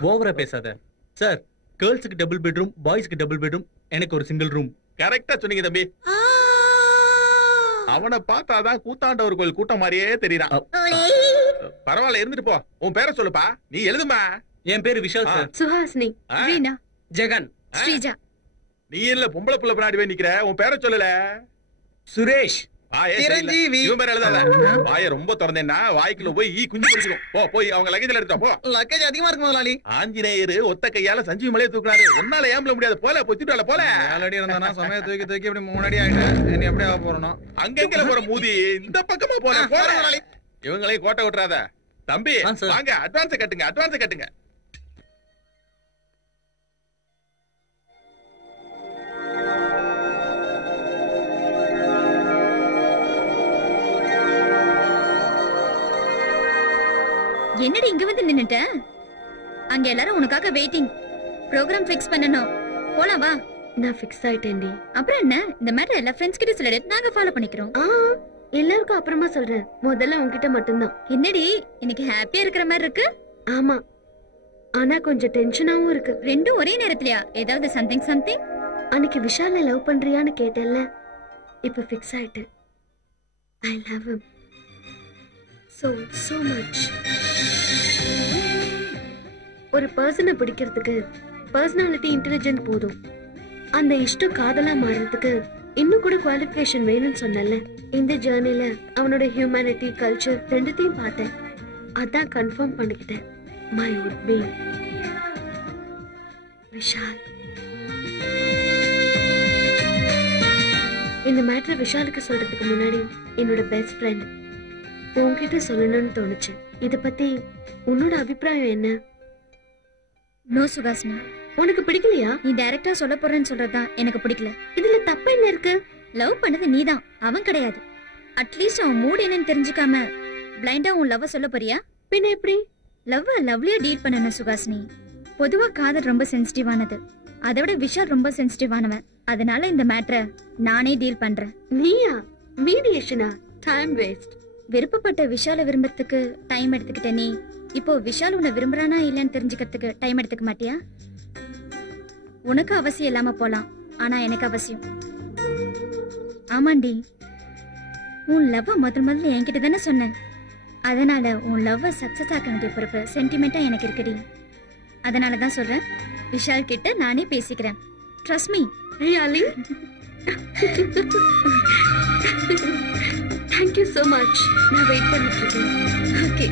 ஓவரா பேசாத சார். கேர்ள்ஸுக்கு டபுள் பெட்ரூம், பாய்ஸ்க்கு டபுள் பெட்ரூம், எனக்கு ஒரு சிங்கிள் ரூம். கரெக்டா சொன்னீங்க தம்பி. அவனை பார்த்தாதான் கூத்தாண்டவர் கோயில் கூட்டம் மாதிரியே தெரியறான். பரவாயில்ல, இருந்துட்டு போ. உன் பேரை சொல்லுப்பா. நீ எழுதுமா. என் பேரு விஷால் சார். சுஹாசினி, ரீனா, ஜெகன், ஸ்ரீஜா. நீ இல்ல பொம்பளை புள்ள பின்னாடி போய் நிக்கிற. உன் பேரை சொல்லல. சுரேஷ். சிரஞ்சீவி. இவன் பேர் எழுதாத. வாயை ரொம்ப திறந்தேன்னா வாய்க்குள்ள போய் ஈ குஞ்சு பிடிச்சிடும். போ, போய் அவங்க லக்கேஜ்ல எடுத்தா போ. லக்கேஜ் அதிகமா இருக்கு முதலாளி. ஆஞ்சநேயர் ஒத்த கையால சஞ்சீவி மலையை தூக்குறாரு. உன்னால ஏம்பல முடியாது. போல போய் தூக்கிட்டு போல. ஆல்ரெடி இருந்தானா சமய தூக்கி தூக்கி இப்படி 3 அடி ஆயிட்டேன். நீ அப்படியே போறணும். அங்கங்க போற மூதி இந்த பக்கமா போல. போல முதலாளி. இவங்களையும் கோட்டை விட்டுறாத. தம்பி வாங்க, அட்வான்ஸ் கட்டுங்க, அட்வான்ஸ் கட்டுங்க. என்னடி இங்க வந்து நின்னுட்ட? அங்க எல்லாரும் உனக்காக வெயிட்டிங். ப்ரோகிராம் ஃபிக்ஸ் பண்ணனும். போலாம் வா. நான் ஃபிக்ஸ் ஆயிட்டேன்டி. அப்புறம் என்ன? இந்த மேட்டர் எல்லா ஃப்ரெண்ட்ஸ் கிட்ட சொல்லிடு, நாங்க ஃபாலோ பண்ணிக்கிறோம். எல்லாருக்கும் அப்புறமா சொல்றேன், முதல்ல உன்கிட்ட மட்டும்தான். என்னடி இன்னைக்கு ஹாப்பியா இருக்கிற மாதிரி இருக்கு? ஆமா, ஆனா கொஞ்சம் டென்ஷனாவும் இருக்கு. ரெண்டும் ஒரே நேரத்துலயா? ஏதாவது சம்திங்? அன்னைக்கு விஷால லவ் பண்றியான்னு கேட்டேன்ல, இப்ப ஃபிக்ஸ் ஆயிட்டு. I love him so much. ஒரு பர்சனை பிடிக்கிறதுக்கு பர்சனாலிட்டி இன்டெலிஜென்ட் போதும். அந்த இஷ்டம் காதலா மாறுறதுக்கு இன்னும் கூட குவாலிஃபிகேஷன் வேணும்னு சொன்னல. இந்த ஜர்னில அவனோட ஹியூமனிட்டி, கல்ச்சர் ரெண்டுத்தையும் பார்த்தேன். அதான் கன்ஃபார்ம் பண்ணிக்கிட்டேன். My would be Vishal. இந்த மேட்டர் விஷாலுக்கு சொல்றதுக்கு முன்னாடி என்னோட பெஸ்ட் ஃப்ரெண்ட் உன்கிட்ட சொல்லணும்னு தோணுச்சு. இத பத்தி உன்னோட அபிப்பிராயம் என்ன? நோ சுகாசினி, உனக்கு பிடிக்கலையா? நீ டைரக்டா சொல்ல போறேன்னு சொல்றதுதான் எனக்கு பிடிக்கல. இதுல தப்பு என்ன இருக்கு? லவ் பண்ணது நீதான், அவன் கிடையாது. அட்லீஸ்ட் அவன் மூட் என்னன்னு தெரிஞ்சுக்காம பிளைண்டா உன் லவ் சொல்ல போறியா? பின்ன எப்படி? லவ் லவ்லியா டீல் பண்ணணும் சுகாசினி. பொதுவா காதல் ரொம்ப சென்சிட்டிவானது. அதை விட விஷால் ரொம்ப சென்சிட்டிவானவன். அதனால இந்த மேட்டரை நானே டீல் பண்றேன். நீயா? மீடியேஷனா? Time waste. விருப்பப்பட்ட விஷால விரும்புறதுக்கு டைம் எடுத்துக்கிட்ட நீ இப்போ விஷால் உன்னை விரும்புறானா இல்லன்னு தெரிஞ்சுக்கிறதுக்கு டைம் எடுத்துக்க மாட்டியா? உனக்கு அவசியம் இல்லாம போலாம், ஆனா எனக்கு அவசியம். ஆமாண்டி, உன் லவ் முதல்ல என்கிட்ட தானே சொன்ன. அதனால உன் லவ் சக்சஸ் ஆக்க வேண்டிய பொறுப்பு சென்டிமெண்டா எனக்கு இருக்குடி. அதனால தான் சொல்றேன், விஷால் கிட்ட நானே பேசிக்கிறேன். Trust me. Really? Thank you so much. நான் வெயிட் பண்ணிட்டு இருக்கேன். ஓகே.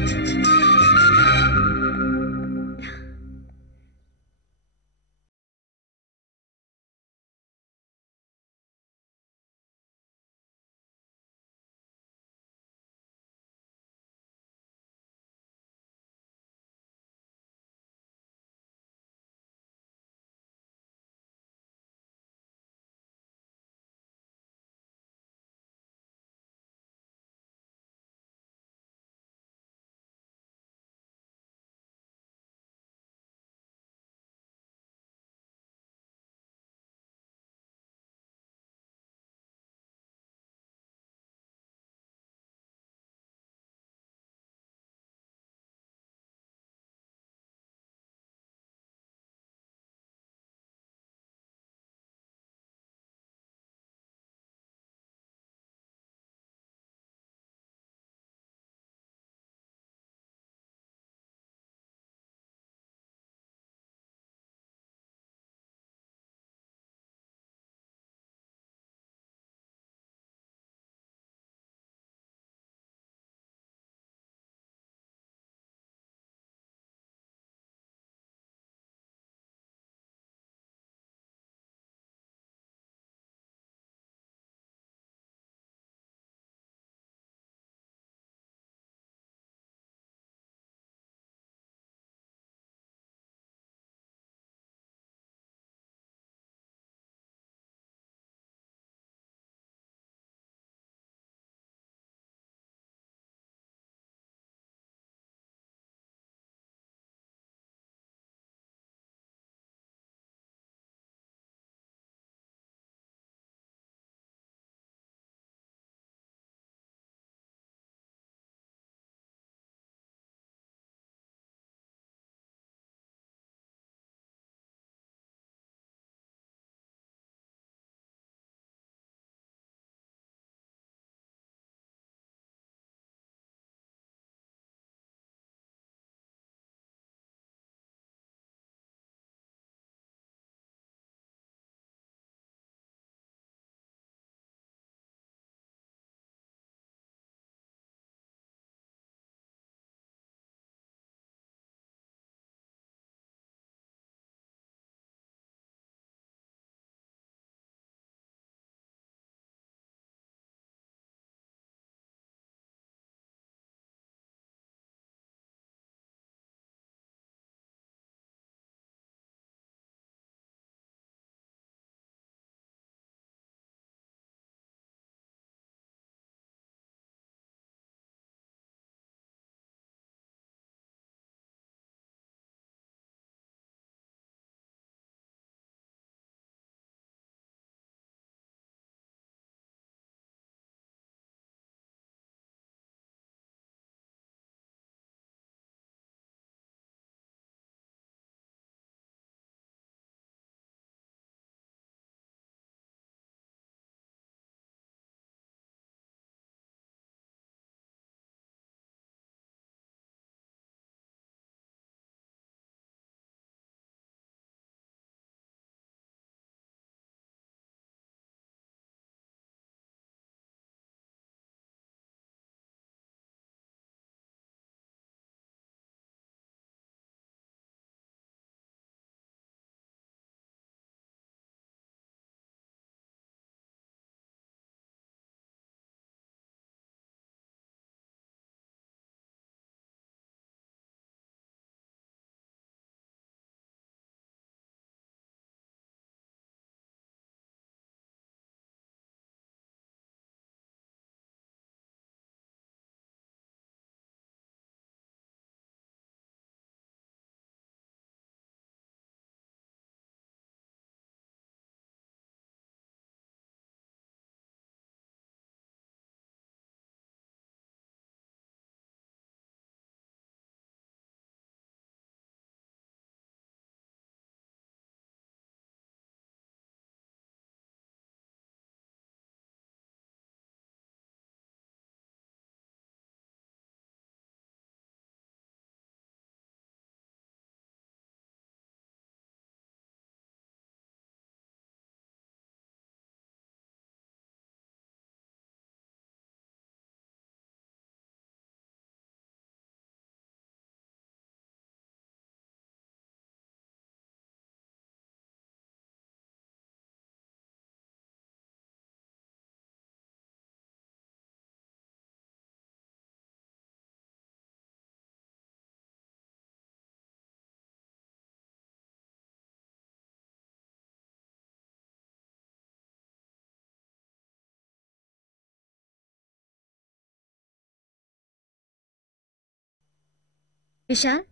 விஷால்,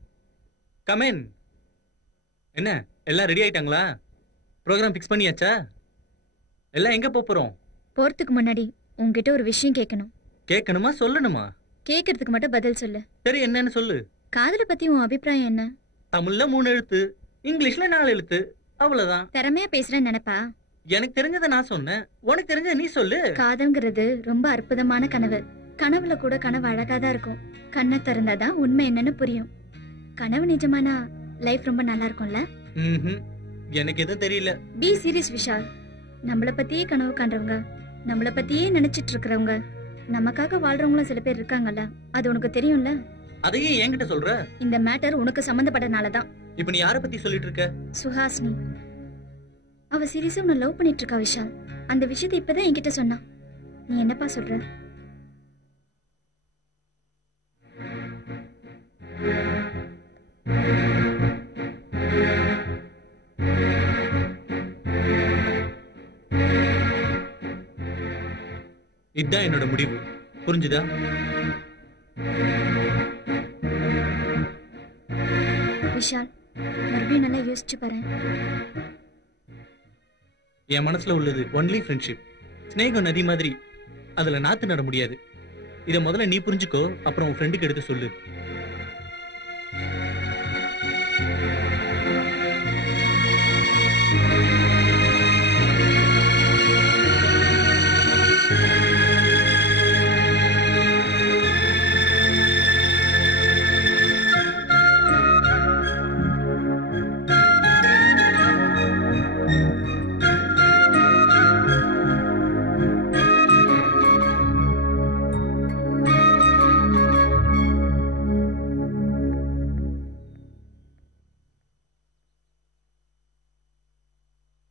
கமென். என்ன எல்லாம் ரெடி ஆயிட்டாங்களா? ப்ரோக்ராம் ஃபிக்ஸ் பண்ணியாச்சா? எல்லாம் எங்க போறோம்? போறதுக்கு முன்னாடி உன்கிட்ட ஒரு விஷயம் கேட்கணும். கேட்கணுமா சொல்லணுமா? கேட்கறதுக்கு மட்டும் பதில் சொல்லு. சரி, என்னன்னு சொல்லு. காதலை பத்தி உன் அபிப்பிராயம் என்ன? தமிழ்ல 3 எழுத்து, இங்கிலீஷ்ல 4 எழுத்து, அவ்வளவுதான். திறமையா பேசுறேன்னு நினைப்பா? எனக்கு தெரிஞ்சதை நான் சொன்னேன், உனக்கு தெரிஞ்சதை நீ சொல்லு. காதல்ங்கிறது ரொம்ப அற்புதமான கனவு. கனவுல கூட கனவு அழகாதான் இருக்கும். கண்ணை திறந்தாதான் உண்மை என்னன்னு புரியும். கனவு நிஜமானா லைஃப் ரொம்ப நல்லா இருக்கும்ல? எனக்கு எதுவும் தெரியல. Be serious Vishal. நம்மள பத்தியே கனவு காண்றவங்க, நம்மள பத்தியே நினைச்சிட்டு இருக்கிறவங்க, நமக்காக வாழ்றவங்களும் சில பேர் இருக்காங்கல்ல, அது உனக்கு தெரியும்ல? அதையே என்கிட்ட சொல்ற? இந்த மேட்டர் உனக்கு சம்பந்தப்பட்டனாலதான். இப்ப நீ யார பத்தி சொல்லிட்டு இருக்க? சுஹாசினி. அவ சீரியஸா உன்னை லவ் பண்ணிட்டு இருக்கா விஷால். அந்த விஷயத்தை இப்பதான் என்கிட்ட சொன்னா. நீ என்னப்பா சொல்ற? இதுதான் என்னோட முடிவு, புரிஞ்சுதா? விஷால், மறுபடியும் நல்லா யோசிச்சு பாரு. என் மனசுல உள்ளது ஒன்லி ஃப்ரெண்ட்ஷிப். ஸ்நேகம் நதி மாதிரி, அதுல நாத்து நட முடியாது. இத முதல்ல நீ புரிஞ்சுக்கோ, அப்புறம் உன் ஃப்ரெண்டுக்கு எடுத்து சொல்லு.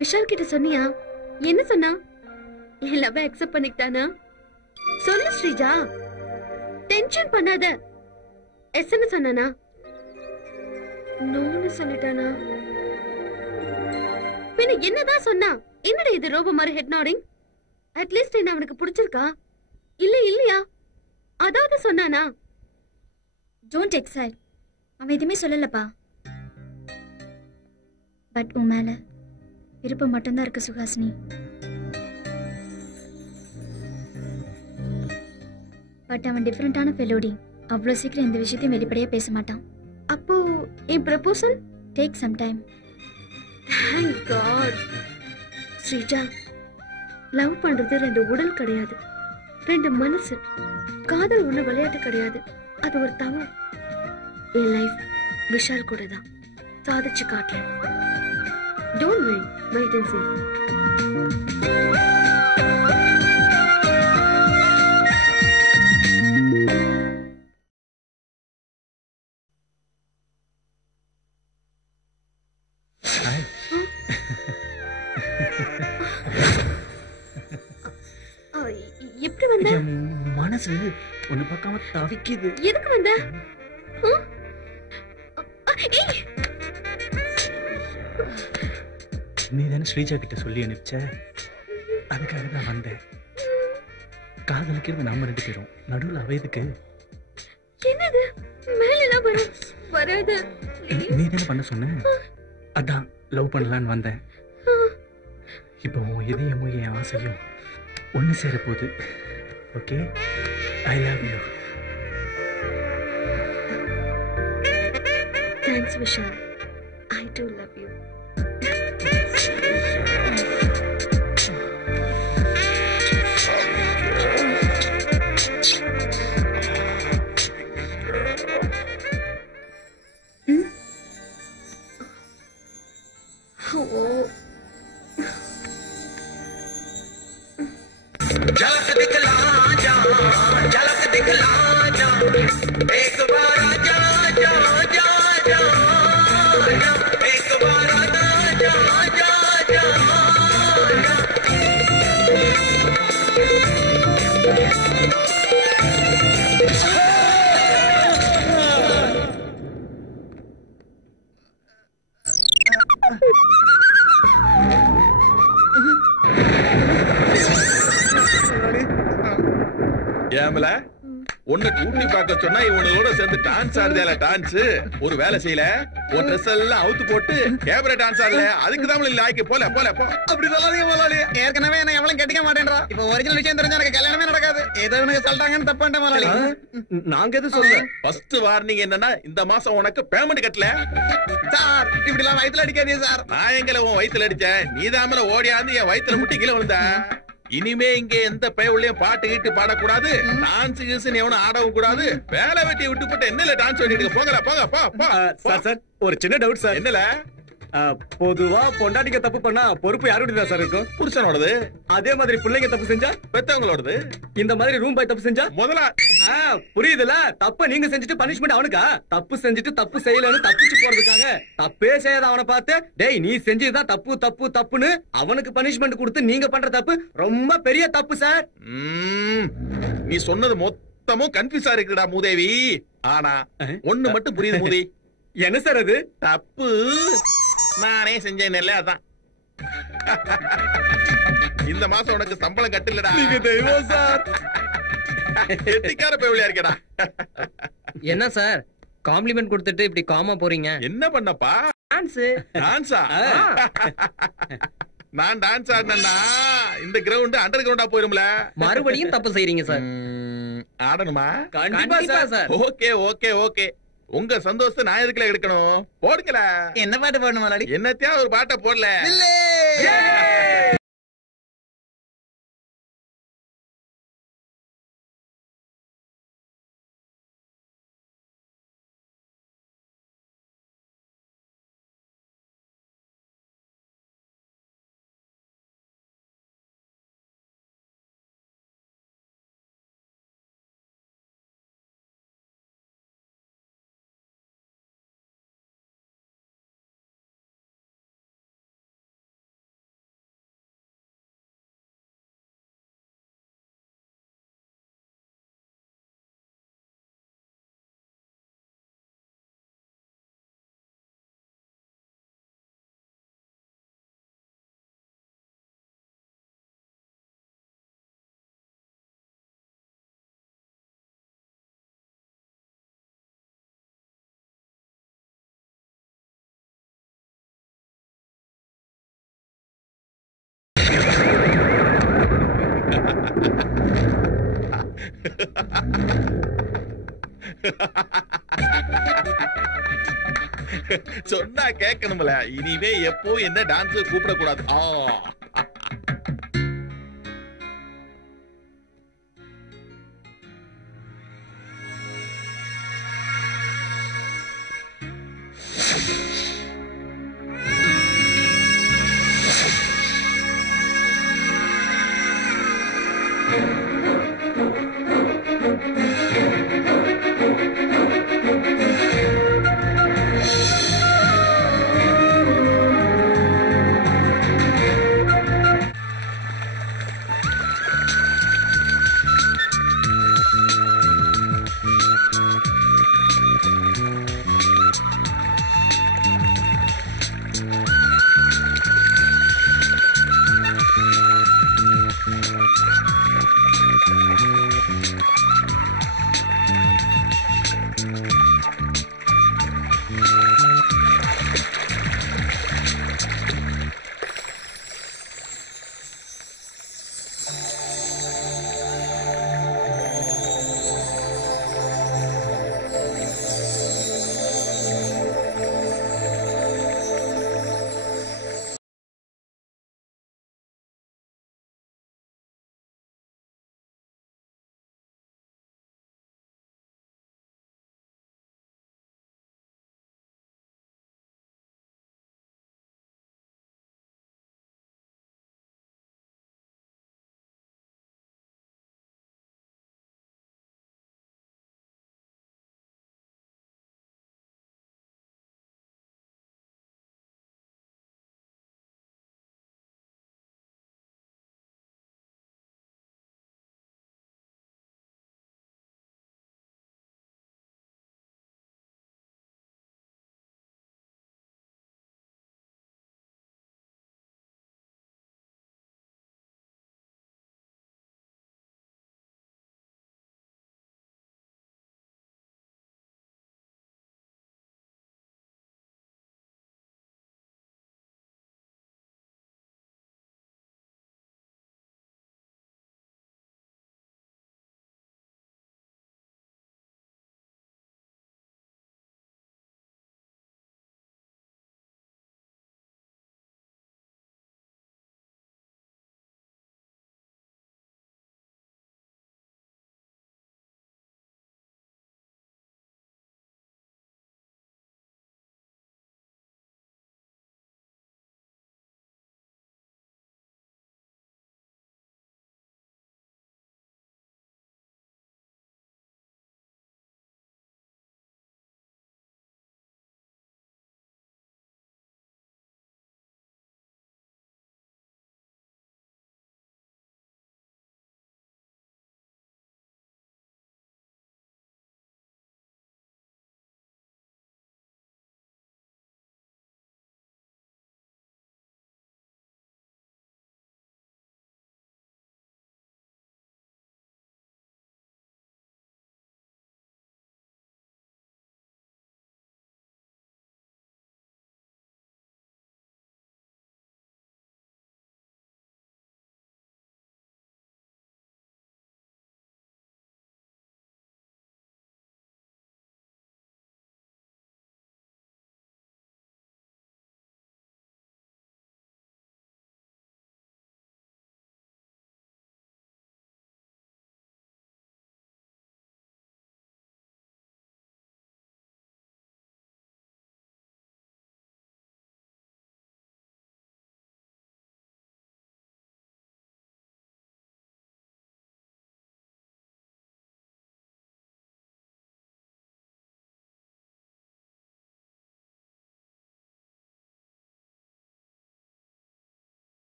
விஷால் கிட்ட சொன்னியா? என்ன சொன்னா? என் லவ் அக்செப்ட் பண்ணிட்டானா? சொல்லு ஸ்ரீஜா, டென்ஷன் பண்ணாத. எஸ்ன்னு சொன்னானா? நோன்னு சொல்லிட்டானா? பின்ன என்னதான் சொன்னா? என்னடா இது ரோபோ மாதிரி ஹெட் நாடிங்? அட்லீஸ்ட் என்ன அவனுக்கு பிடிச்சிருக்கா இல்ல இல்லையா? அதாவது சொன்னானா? Don't excite. அவன் எதுவுமே சொல்லலப்பா. பட் உன் மேல விருப்பம் மட்டும்தான் இருக்கு சுஹாசினி. பட் அவன் டிஃபரெண்டான ஃபெலோடி. அவ்வளவு சீக்கிரம் இந்த விஷயத்தையும் வெளிப்படையா பேச மாட்டான். அப்போ என் proposal take some time. Thank God. Srija, love பண்றது 2 உடல் கிடையாது, 2 மனசு. காதல் ஒண்ணு விளையாட்டு கிடையாது, அது ஒரு தவம். என் லைஃப் விஷால் கூட தான். சாதிச்சு காட்டேன். Don't wait and see. எப்படி வந்த? மனசு ஒண்ணு பார்க்காம தவிக்குது. எதுக்கு வந்த? நீ தானே ஸ்ரீஜா கிட்ட சொல்லி அனுப்பிச்ச, அதுக்காக தான் வந்தேன். காதலிக்கிறது நாம 2 பேரும், நடுவில் அவ எதுக்கு? என்னது மேல எல்லாம் வராது? நீ தானே பண்ண சொன்ன, அதான் லவ் பண்ணலான்னு வந்தேன். இப்போ உன் இதயமும் என் ஆசையும் ஒன்று சேர போகுது. Okay, I love you. Thanks Vishal, I too love you. झलक दिखला जा, झलक दिखला जा, एक बार आजा जा जा जा, एक बार आजा जा जा जा। ஏமல உன்னை டூட்டி பார்க்க சொன்னா இவனோட சேர்ந்து டான்ஸ் ஆடுதேல டான்ஸ் ஒரு வேலை செய்யல ஒரு ட்ரெஸ் எல்லாம் அவுத்து போட்டு கேபரே டான்ஸ் ஆடல அதுக்கு தான் இல்ல ஆய்க்கு போல போல போ. அப்படி சொல்லாதீங்க முதலாளி. ஏற்கனவே என்ன எவ்வளவு கட்டிக்க மாட்டேன்றா. இப்ப ஒரிஜினல் விஷயம் தெரிஞ்சா எனக்கு கல்யாணமே நடக்காது. ஏதோ இவனுக்கு சொல்லிட்டாங்கன்னு தப்பான்ட்டேன் முதலாளி. நாங்க எது சொல்ல. ஃபர்ஸ்ட் வார்னிங் என்னன்னா இந்த மாசம் உனக்கு பேமெண்ட் கட்டல சார். இப்படி எல்லாம் வயித்துல அடிக்காதீங்க சார். நான் எங்கல உன் வயித்துல அடிச்சேன் நீதாமல ஓடியாந்து என் வயித்துல முட்டி கீழே விழுந்த. இனிமே இங்க எந்த பயவுலயும் பாட்டு கீட்டு பாடக்கூடாது டான்ஸ் கீஸ் எவனும் ஆடவும் கூடாது. வேலை வெட்டி விட்டு போட்டு என்னல டான்ஸ் பண்ணிட்டு போங்கல போங்க போ. சார் ஒரு சின்ன டவுட் சார். என்னல பொதுவா பொண்டாட்டிக்க தப்பு பண்ணா பொறுப்பு யாருடைய சார் இருக்கும்? புருஷனோடது. அதே மாதிரி பிள்ளைங்க தப்பு செஞ்சா பெத்தவங்களோடது. இந்த மாதிரி ரூம் பாய் தப்பு செஞ்சா முதல்ல புரியுதுல. தப்பு நீங்க செஞ்சுட்டு பனிஷ்மெண்ட் அவனுக்கா? தப்பு செஞ்சுட்டு தப்பு செய்யலன்னு தப்பிச்சு போறதுக்காக தப்பே செய்யாத அவனை பார்த்து டேய் நீ செஞ்சதுதான் தப்பு தப்பு தப்புன்னு அவனுக்கு பனிஷ்மெண்ட் கொடுத்து நீங்க பண்ற தப்பு ரொம்ப பெரிய தப்பு சார். நீ சொன்னது மொத்தமும் கன்ஃபியூஸா இருக்குடா மூதேவி. ஆனா ஒண்ணு மட்டும் புரியுது மூதி. என்ன சார் அது? தப்பு நானே செஞ்சேன். அதான் இந்த மாசம் உனக்கு சம்பளம் கட்டலடா. நீங்க தெய்வம் சார். எட்டிக்கார பேவலியா இருக்கடா. என்ன சார் காம்ப்ளிமெண்ட் கொடுத்துட்டு இப்படி காமா போறீங்க? என்ன பண்ணப்பா? டான்ஸா? நான் டான்ஸ் ஆடினா இந்த கிரவுண்ட் அண்டர் கிரவுண்டா போயிரும்ல. மறுபடியும் தப்பு செய்றீங்க சார். ஆடணுமா? கண்டிப்பா சார். Okay okay okay. உங்க சந்தோஷத்தை நான் எதுக்குல எடுக்கணும்? போடுங்கல. என்ன பாட்டு போடணும் முதலாளி? என்னத்தையா ஒரு பாட்டை போடல. சொன்னா கேட்கணும்ல. இனிமே எப்போ என்ன டான்ஸ் கூப்பிட கூடாது.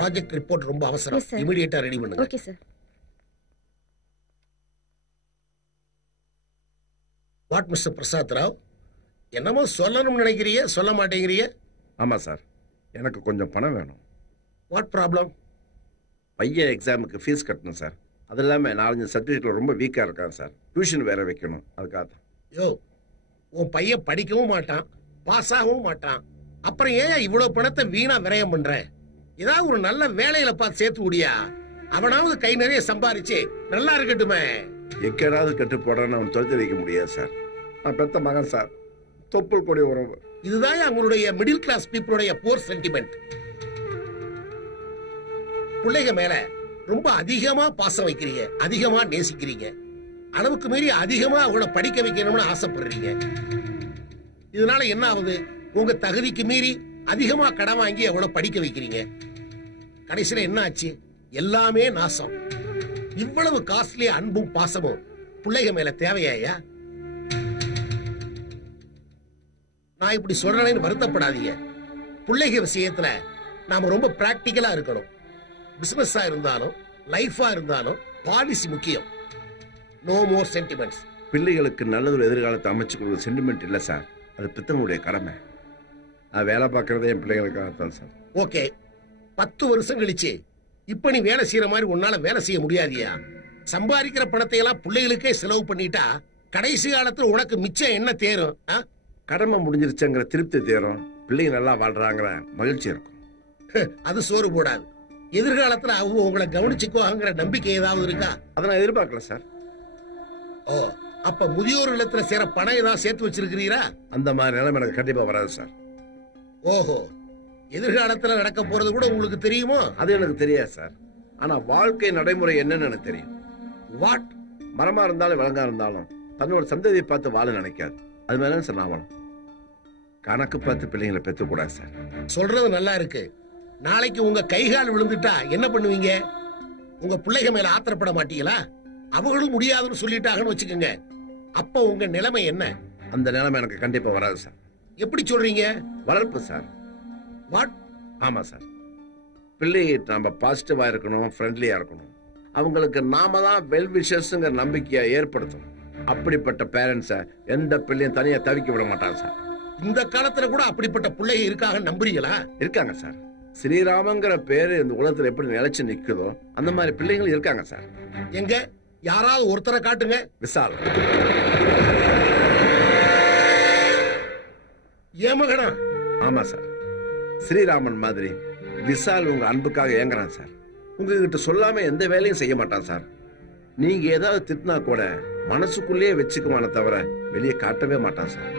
ப்ராஜெக்ட் ரிப்போர்ட் ரொம்ப அவசரம். Yes, sir. இமிடியேட்டா ரெடி பண்ணுங்க. Okay sir. What mister Prasad Rao, என்னமோ சொல்லணும்னு நினைக்கிறீங்க, சொல்ல மாட்டேங்கிறீங்க? ஆமா சார், எனக்கு கொஞ்சம் பணம் வேணும். What problem? பையன் எக்ஸாமுக்கு ஃபீஸ் கட்டணும் சார். அது இல்லாமல் 4-5 சப்ஜெக்டில் ரொம்ப வீக்காக இருக்கான் சார். டியூஷன் வேற வைக்கணும், அதுக்காக தான். யோ, உன் பையன் படிக்கவும் மாட்டான், பாஸ் ஆகவும் மாட்டான், அப்புறம் ஏன் இவ்வளவு பணத்தை வீணா விரயம் பண்ற? ஏதாவது ஒரு நல்ல வேலையில பார்த்து சேர்த்து விடியா, அவனாவது கை நிறைய சம்பாரிச்சு நல்லா இருக்கட்டுமே. எக்கேடாவது கட்டு போடுறேன்னு அவன் தொலைத்து வைக்க முடியாது சார். நான் பெத்த மகன் சார், தொப்புள் கொடி உறவு. இதுதான் அவங்களுடைய மிடில் கிளாஸ் பீப்புளுடைய போர் சென்டிமெண்ட். பிள்ளைங்க மேல ரொம்ப அதிகமா பாசம் வைக்கிறீங்க, அதிகமா நேசிக்கிறீங்க, அளவுக்கு மீறி அதிகமா அவங்கள படிக்க வைக்கணும்னு ஆசைப்படுறீங்க. இதனால என்ன ஆகுது? உங்க தகுதிக்கு மீறி அதிகமா கடன் வாங்கி அவங்கள படிக்க வைக்கிறீங்க. கடைசியில என்ன ஆச்சு? எல்லாமே நாசம். இவ்வளவு காஸ்ட்லி அன்பும் பாசமும் பிள்ளைங்க மேல தேவையா? நான் இப்படி சொல்றேன்னு வருத்தப்படாதீங்க. பிள்ளைங்க விஷயத்துல நாம ரொம்ப பிராக்டிக்கலா இருக்கணும். பிசினஸா இருந்தாலும் லைஃபா இருந்தாலும் பாலிசி முக்கியம். No more sentiments. பிள்ளைகளுக்கு நல்ல ஒரு எதிர்காலத்தை அமைச்சு கொடுக்குற சென்டிமெண்ட் இல்லை சார், அது பித்தனுடைய கடமை. நான் வேலை பார்க்கறதே என் பிள்ளைகளுக்காகத்தான் சார். ஓகே, 10 வருஷம் கழிச்சு இப்ப நீ வேலை செய்யற மாதிரி உன்னால வேலை செய்ய முடியாதியா? சம்பாதிக்கிற பணத்தை எல்லாம் பிள்ளைகளுக்கே செலவு பண்ணிட்டா கடைசி காலத்துல உனக்கு மிச்சம் என்ன தேரும்? கடமை முடிஞ்சிருச்சுங்கிற திருப்தி தேரும், பிள்ளைங்க நல்லா வாழ்றாங்கிற மகிழ்ச்சி இருக்கும். அது சோறு போடாது. எதிர்காலத்துல அவங்க உங்களை கவனிச்சுக்குவாங்கிற நம்பிக்கை ஏதாவது இருக்கா? அதை நான் எதிர்பார்க்கல சார். ஓ, அப்ப முதியோர் இல்லத்துல சேர பணம் ஏதாவது சேர்த்து வச்சிருக்கிறீரா? அந்த மாதிரி நிலைமை எனக்கு கண்டிப்பா வராது சார். ஓஹோ, எதிர்காலத்துல நடக்க போறது கூட உங்களுக்கு தெரியுமோ? அது எனக்கு தெரியாது சார். ஆனா வாழ்க்கை நடைமுறை என்னன்னு எனக்கு தெரியும். வாட்? மரமா இருந்தாலும் விலங்கா இருந்தாலும் தன்னோட சந்ததியை பார்த்து வாழ நினைக்காது. அது மாதிரி சார் நான் வாழும். கணக்கு பார்த்து பிள்ளைங்களை பெற்றுக்கூடாது சார். சொல்றது நல்லா இருக்கு. நாளைக்கு உங்க கைகால் விழுந்துட்டா என்ன பண்ணுவீங்க? உங்க பிள்ளைங்க மேல ஆத்திரப்பட மாட்டீங்களா? அவங்களும் முடியாதுன்னு சொல்லிட்டாங்கன்னு வச்சுக்கோங்க, அப்ப உங்க நிலைமை என்ன? அந்த நிலைமை எனக்கு கண்டிப்பா வராது சார். எப்படி சொல்றீங்க? வளர்ப்பு சார். வாட்? ஆமா சார், பிள்ளை நம்ம பாசிட்டிவா இருக்கணும், ஃப்ரெண்ட்லியா இருக்கணும். அவங்களுக்கு நாம தான் வெல் விஷஸ்ங்கிற நம்பிக்கையை ஏற்படுத்தணும். அப்படிப்பட்ட பேரண்ட்ஸை எந்த பிள்ளையும் தனியா தவிக்க விட மாட்டாங்க சார். இந்த காலத்துல கூட அப்படிப்பட்ட பிள்ளைங்க இருக்காங்க, நம்புறீங்களா? இருக்காங்க சார். ஸ்ரீராமங்கிற பேரு இந்த உலகத்துல எப்படி நிலைச்சு நிக்குதோ அந்த மாதிரி பிள்ளைகள் இருக்காங்க சார். எங்க யாராவது ஒருத்தரை காட்டுங்க. விசால். ஏமகனா? ஆமா சார், ஸ்ரீராமன் மாதிரி விசால் உங்க அன்புக்காக ஏங்குறான் சார். உங்ககிட்ட சொல்லாம எந்த வேலையும் செய்ய மாட்டான் சார். நீங்க ஏதாவது திட்டினா கூட மனசுக்குள்ளேயே வச்சுக்குவான தவிர வெளியே காட்டவே மாட்டான் சார்.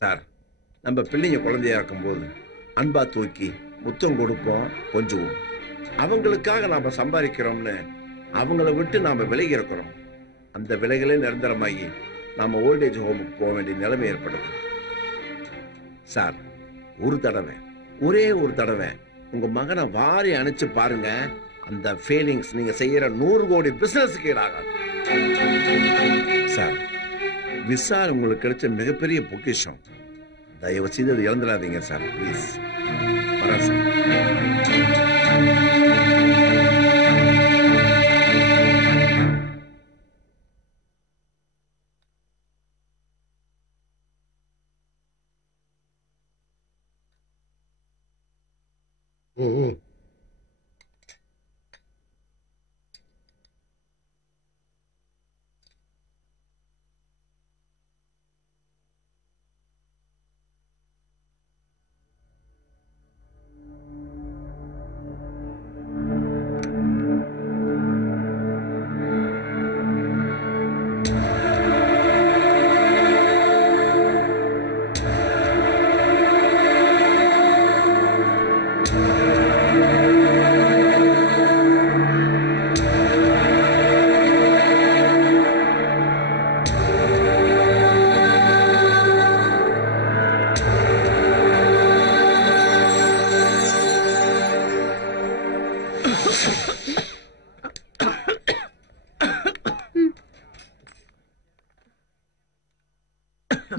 சார், நம்ம பிள்ளைங்க குழந்தையா இருக்கும்போது அன்பா தூக்கி முத்தம் கொடுப்போம், கொஞ்சுவோம். அவங்களுக்காக நாம சம்பாதிக்கிறோம்னு அவங்கள விட்டு நாம விலகி இருக்கிறோம். அந்த விலைகளே நிரந்தரமாகி நாம ஓல்டேஜ் ஹோமுக்கு போக வேண்டிய நிலைமை ஏற்படுது சார். ஒரு தடவை, ஒரே ஒரு தடவை உங்க மகனை வாரி அணைச்சு பாருங்க. அந்த ஃபீலிங்ஸ் நீங்க செய்யற 100 கோடி பிசினஸ்க்கு ஈடாகாது சார். விசால் உங்களுக்கு கிடைச்ச மிகப்பெரிய பொக்கிஷம். தயவு செய்து அதை இழந்துடாதீங்க சார், ப்ளீஸ். வரேன் சார்.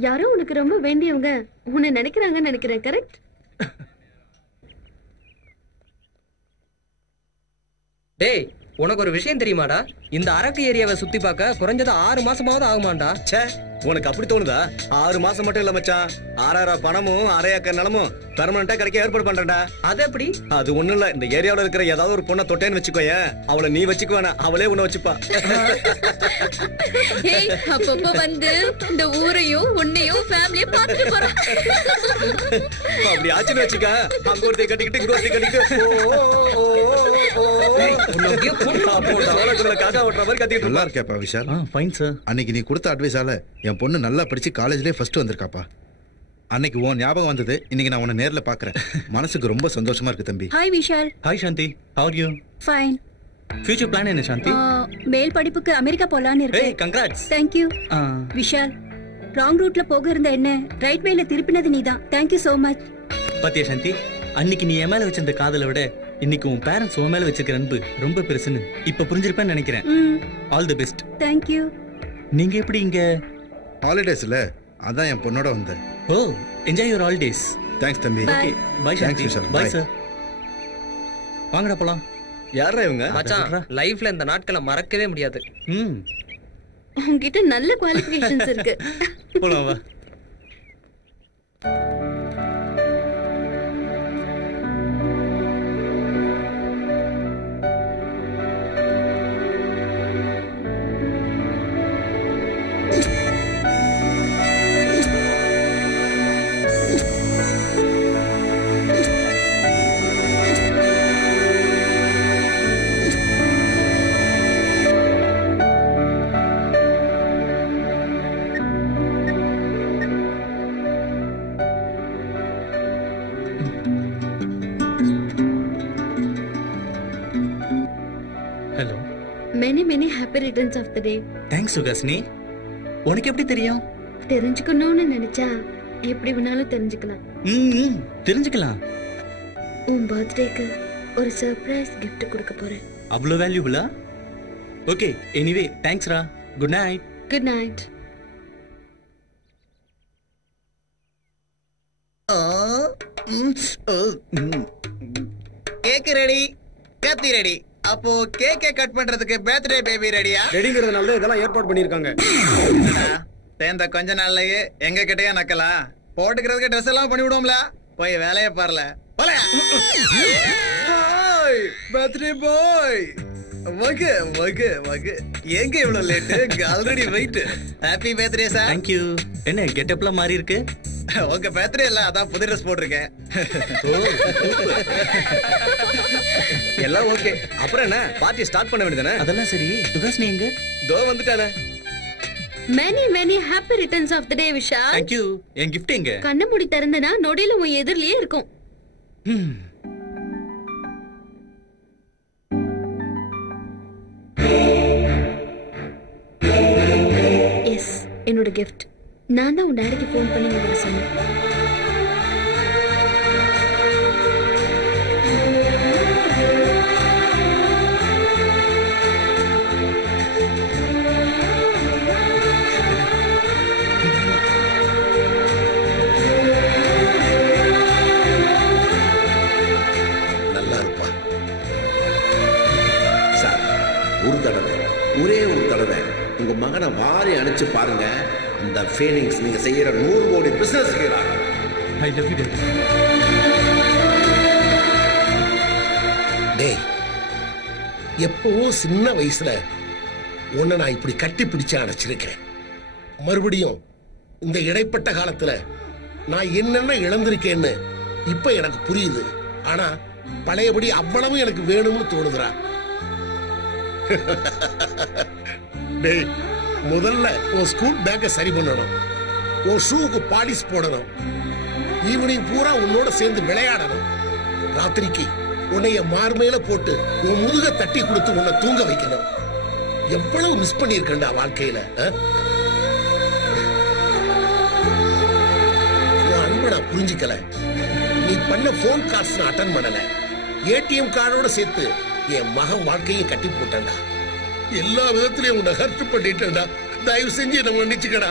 யாரோ உனக்கு ரொம்ப வேண்டியவங்க உன்னை நினைக்கிறாங்கன்னு நினைக்கிறேன். கரெக்ட்? டேய், உனக்கு ஒரு விஷயம் தெரியுமாடா? இந்த அரக்கு ஏரியாவை சுத்தி பார்க்க குறைஞ்சது 6 மாசமாவது ஆகுமாண்டா. ச்சே, உனக்கு அப்படி தோணுதா? 6 மாசம் மட்டும் இல்ல மச்சான், 6,000 பணமும் 1/2 ஏக்கர் நிலமும் பெர்மனண்டா கிடைக்க ஏற்பாடு பண்றேன்டா. அது எப்படி? அது ஒண்ணும் இல்ல, இந்த ஏரியாவுல இருக்கிற ஏதாவது ஒரு பொண்ணை தொட்டேன்னு வச்சுக்கோயே, அவளை நீ வச்சுக்க வேணாம், அவளே உன்னை வச்சுப்பா. ஏய், அப்பப்ப வந்து இந்த ஊரையும் உன்னையும் ஃபேமிலியை பார்த்துட்டு போறோம். அப்படி ஆச்சுன்னு வச்சுக்க, அங்க ஒருத்தையும் கட்டிக்கிட்டு இங்க ஒருத்தையும் கட்டிக்கிட்டு காக்கா ஓட்டுற மாதிரி கத்திட்டு நல்லா இருக்கேப்பா விஷால். Fine sir. அன்னைக்கு நீ கொடுத்த அட்வைஸால என் பொண்ணு நல்லா படிச்சு காலேஜ்லயே ஃபர்ஸ்ட் வந்திருக்காப்பா. அன்னைக்கு உன் ஞாபகம் வந்தது, இன்னைக்கு நான் உன்னை நேர்ல பாக்குறேன். மனசுக்கு ரொம்ப சந்தோஷமா இருக்கு தம்பி. Hi Vishal. Hi Shanti, how are you? Fine. Future plan என்ன சாந்தி? மேல் படிப்புக்கு அமெரிக்கா போலான்னு ஏய், இருக்கேன். Congrats. Thank you. Vishal, wrong ரூட்ல போக இருந்த என்ன ரைட் வேல திருப்பினது நீதான். Thank you so much. பாத்தியா சாந்தி, அன்னைக்கு நீ என் மேல வச்சிருந்த காதலை விட இன்னைக்கு உன் பேரண்ட்ஸ் உன் மேல வச்சிருக்கிற அன்பு ரொம்ப பெருசுன்னு இப்ப புரிஞ்சிருப்பேன்னு நினைக்கிறேன். All the best. Thank you. நீங்க எப்படி இங்க? ஹாலிடேஸ்ல அதான் என் பொண்ணோட வந்தேன். Oh, enjoy your holidays. Thanks தம்பி. Okay, bye Shanti. Vishal. Bye Bye. Sir. வாங்கடா போலாம். யாரா இவங்க? மச்சான், லைஃப்ல இந்த நாட்களை மறக்கவே முடியாது. உன்கிட்ட நல்ல குவாலிஃபிகேஷன்ஸ் இருக்கு. போலாம் வா. Hello. Many many happy returns of the day. Thanks Suhasini. உனக்கு எப்படி தெரியும்? தெரிஞ்சுக்கணும்னு நினைச்சா எப்படி வேணாலும் தெரிஞ்சுக்கலாம். தெரிஞ்சுக்கலாம். உன் பர்த்டேக்கு ஒரு சர்ப்ரைஸ் gift கொடுக்க போறேன். அவ்வளவு வேல்யூபிளா? ஓகே, எனிவே தேங்க்ஸ் ரா. Good night. Good night. Cake ready, கத்தி ரெடி. அப்போ கேக்கை கட் பண்றதுக்கு பர்த்டே பேபி ரெடியா? ரெடிங்கிறதுனால இதெல்லாம் ஏற்பாடு பண்ணிருக்காங்க. சேர்ந்த கொஞ்ச நாள்லயே எங்க கிட்டயே நக்கலா? போட்டுக்கிறதுக்கு ட்ரெஸ் எல்லாம் பண்ணி விடுவோம்ல. போய் வேலையை பாருல. பர்த்டே பாய், வகு வகு வகு. எங்க இவ்வளவு late? Already wait. Happy birthday sir. Thank you. என்ன கெட்டப்லாம் மாறி இருக்கு? உங்க பர்த்டே இல்ல, அதான் புது ட்ரெஸ் போட்டிருக்கேன். எல்லாம் ஓகே. அப்புறம் என்ன, பார்ட்டி ஸ்டார்ட் பண்ண வேண்டியதானே? அதெல்லாம் சரி, சுகாசினி எங்க? தோ வந்துட்டானே. Many many happy returns of the day Vishal. Thank you. N gift எங்க? கண்ண மூடி திறந்தனா நொடியில உன் எதிரிலேயே இருக்கும். எஸ், என்னோட gift. நான் தான் உன் டாடிக்கு ஃபோன் பண்ணி வர சொன்னேன். நல்லா இருப்பா சார். ஒரு தடவை, ஒரே ஒரு தடவை உங்க மகனை வாரி அணைச்சு பாருங்க. அந்த ஃபீலிங்ஸ் நீங்க செய்யற 100 கோடி business I love you daddy. டேய், எப்பவும் சின்ன வயசுல உன்னை நான் இப்படி கட்டி பிடிச்சு அணைச்சிருக்கேன். மறுபடியும் இந்த இடைப்பட்ட காலத்துல நான் என்னென்ன இழந்திருக்கேன்னு இப்ப எனக்கு புரியுது. ஆனா பழையபடி அவ்வளவு எனக்கு வேணும்னு தோணுதுரா. டேய், முதல்ல உன் ஸ்கூல் பேக்கை சரி பண்ணணும், உன் ஷூக்கு பாலிஷ் போடணும், ஈவினிங் பூரா உன்னோட சேர்ந்து விளையாடணும், ராத்திரிக்கு உன்னைய மார்மேல போட்டு உன் முதுக தட்டி கொடுத்து உன்னை தூங்க வைக்கணும். எவ்வளவு மிஸ் பண்ணிருக்கேன்டா வாழ்க்கையில. உன் அன்பை நான் புரிஞ்சுக்கல. நீ பண்ண போன் கால்ஸ் நான் அட்டன் பண்ணல. ஏடிஎம் கார்டோட சேர்த்து என் மகன் வாழ்க்கையை கட்டி போட்டேன்டா. எல்லா விதத்திலையும் உன்னை ஹர்ட் பண்ணிட்டேன்டா. தயவு செஞ்சு நம்ம மன்னிச்சுக்கடா.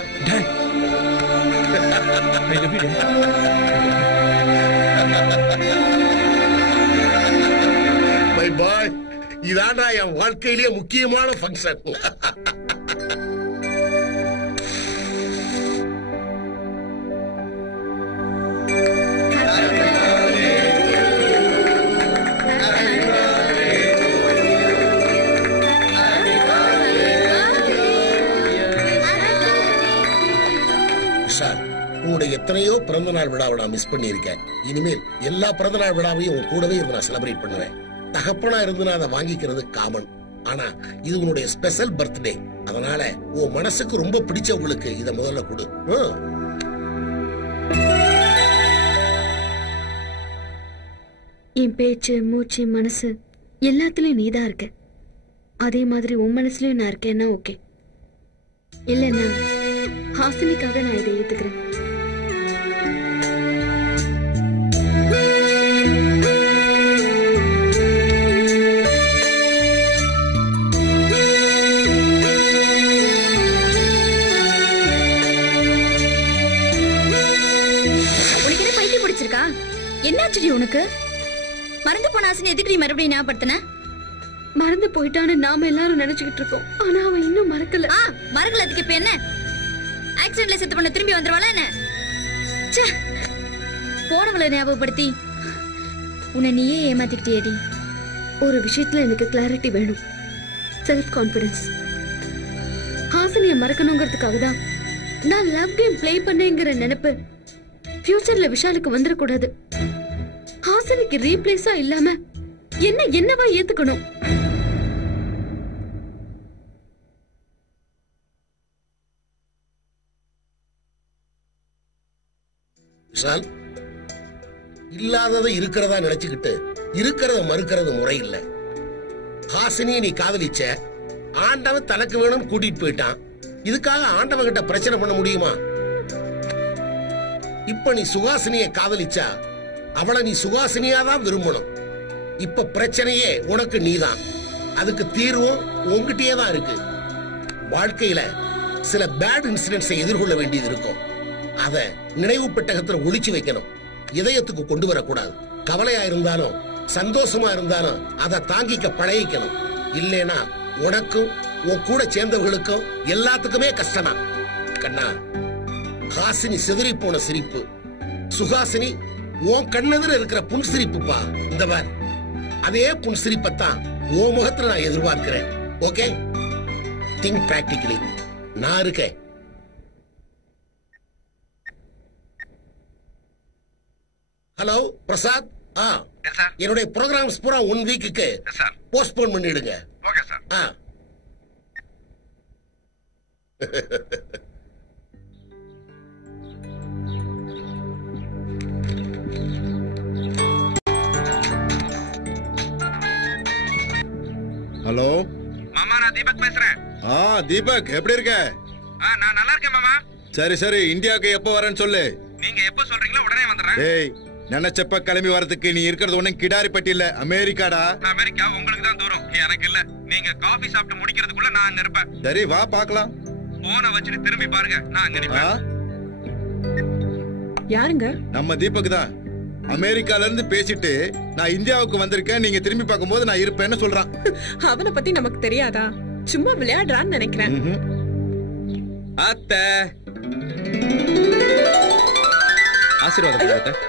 மை பாய், இதாண்டா என் வாழ்க்கையிலேயே முக்கியமான ஃபங்க்ஷன். உன்னுடைய எத்தனையோ பிறந்த நாள் விழாவை நான் மிஸ் பண்ணியிருக்கேன். இனிமேல் எல்லா பிறந்த நாள் விழாவையும் உன் கூடவே இருந்து நான் செலிப்ரேட் பண்ணுவேன். தகப்பனா இருந்து நான் அதை வாங்கிக்கிறது காமன். ஆனா இது உன்னுடைய ஸ்பெஷல் பர்த்டே. அதனால உன் மனசுக்கு ரொம்ப பிடிச்சவங்களுக்கு இத முதல்ல கொடு. என் பேச்சு, மூச்சு, மனசு எல்லாத்துலயும் நீதான் இருக்க. அதே மாதிரி உன் மனசுலயும் நான் இருக்கேன்னா ஓகே. இல்லைன்னா ஹாசினிக்காக நான் இதை ஏத்துக்கிறேன். உனக்கு என்ன பைத்தியம் பிடிச்சிருக்கா? என்னாச்சுடி உனக்கு? மறந்து போன ஆசை எதுக்கு மறுபடியும் ஞாபகப்படுத்தின? மறந்து போயிட்டான்னு நாம எல்லாரும் நினைச்சுக்கிட்டு இருக்கோம். ஆனா அவன் இன்னும் மறக்கல. மறக்கல, அதுக்கு இப்ப என்ன? ஆக்சிடென்ட்ல செத்து பண்ண திரும்பி வந்துருவாளா என்ன? போனவளை ஞாபகப்படுத்தி உன்னை நீயே ஏமாத்திக்கிட்டேடி. ஒரு விஷயத்துல எனக்கு கிளாரிட்டி வேணும். Self confidence. ஹாசினிய மறக்கணுங்கிறதுக்காக தான் நான் லவ் கேம் பிளே பண்ணேங்கிற நினைப்பு ஃபியூச்சர்ல விஷாலுக்கு வந்துடக்கூடாது. ஹாசினிக்கு ரீப்ளேஸா இல்லாம என்னவா ஏத்துக்கணும். விஷால், இல்லாததை இருக்கிறதா நினைச்சுக்கிட்டு இருக்கிறத மறுக்கிறது முறை இல்ல. ஹாசினியை நீ காதலிச்ச, ஆண்டவன் தனக்கு வேணும் கூட்டிட்டு போயிட்டான். இதுக்காக ஆண்டவன் கிட்ட பிரச்சனை பண்ண முடியுமா? இப்ப நீ சுகாசினியை காதலிச்சா அவளை நீ சுகாசினியா தான் விரும்பணும். இப்ப பிரச்சனையே உனக்கு நீதான். அதுக்கு தீர்வும் உன்கிட்டயே தான் இருக்கு. வாழ்க்கையில சில பேட் இன்சிடென்ட்ஸை எதிர்கொள்ள வேண்டியது இருக்கும். அத நினைவு பெட்டகத்துல ஒளிச்சு வைக்கணும். இதயத்துக்கு கொண்டு வரக்கூடாது. கவலையா இருந்தாலும் சந்தோஷமா இருந்தாலும் அதை தாங்கிக்க பழகிக்கணும். இல்லைனா உனக்கும் உன் கூட சேர்ந்தவர்களுக்கும் எல்லாத்துக்குமே கஷ்டமா. கண்ணா, ஹாசினி சிதறி போன சிரிப்பு, சுகாசினி உன் கண்ணெதிர இருக்கிற புன்சிரிப்புப்பா. இந்த மாதிரி அதே புன்சிரிப்பத்தான் உன் முகத்துல நான் எதிர்பார்க்கிறேன். Okay, think practically. நான் இருக்கேன். ஹலோ பிரசாத். என்னுடைய ப்ரோக்ராம்ஸ் பூரா 1 வீக்குக்கு போஸ்ட்போன் பண்ணிடுங்க. Okay sir. ஹலோ மாமா, நான் தீபக் பேசுறேன். தீபக், எப்படி இருக்க? நான் நல்லா இருக்கேன் மாமா. சரி சரி, இந்தியாவுக்கு எப்போ வரேன்னு சொல்லு. நீங்க எப்போ சொல்றீங்களோ உடனே வந்துடுறேன். டேய், நினைச்சப்ப கிளம்பி வரதுக்கு நீ இருக்கிறது ஒண்ணும் கிடாரிப்பட்டி இல்ல, அமெரிக்காடா. அமெரிக்கா உங்களுக்கு தான் தூரம், எனக்கு இல்ல. நீங்க காபி சாப்பிட்டு முடிக்கிறதுக்குள்ள நான் அங்க இருப்பேன். சரி, வா பாக்கலாம். போனை வச்சுட்டு திரும்பி பாருங்க, நான் அங்க இருப்பேன். யாருங்க? நம்ம தீபக் தான். அமெரிக்கால இருந்து பேசிட்டு நான் இந்தியாவுக்கு வந்திருக்கேன், நீங்க திரும்பி பார்க்கும்போது நான் இருப்பேன்னு சொல்றான். அவனை பத்தி நமக்கு தெரியாதா? சும்மா விளையாடுறான்னு நினைக்கிறேன். அத்தை, ஆசீர்வாதம்.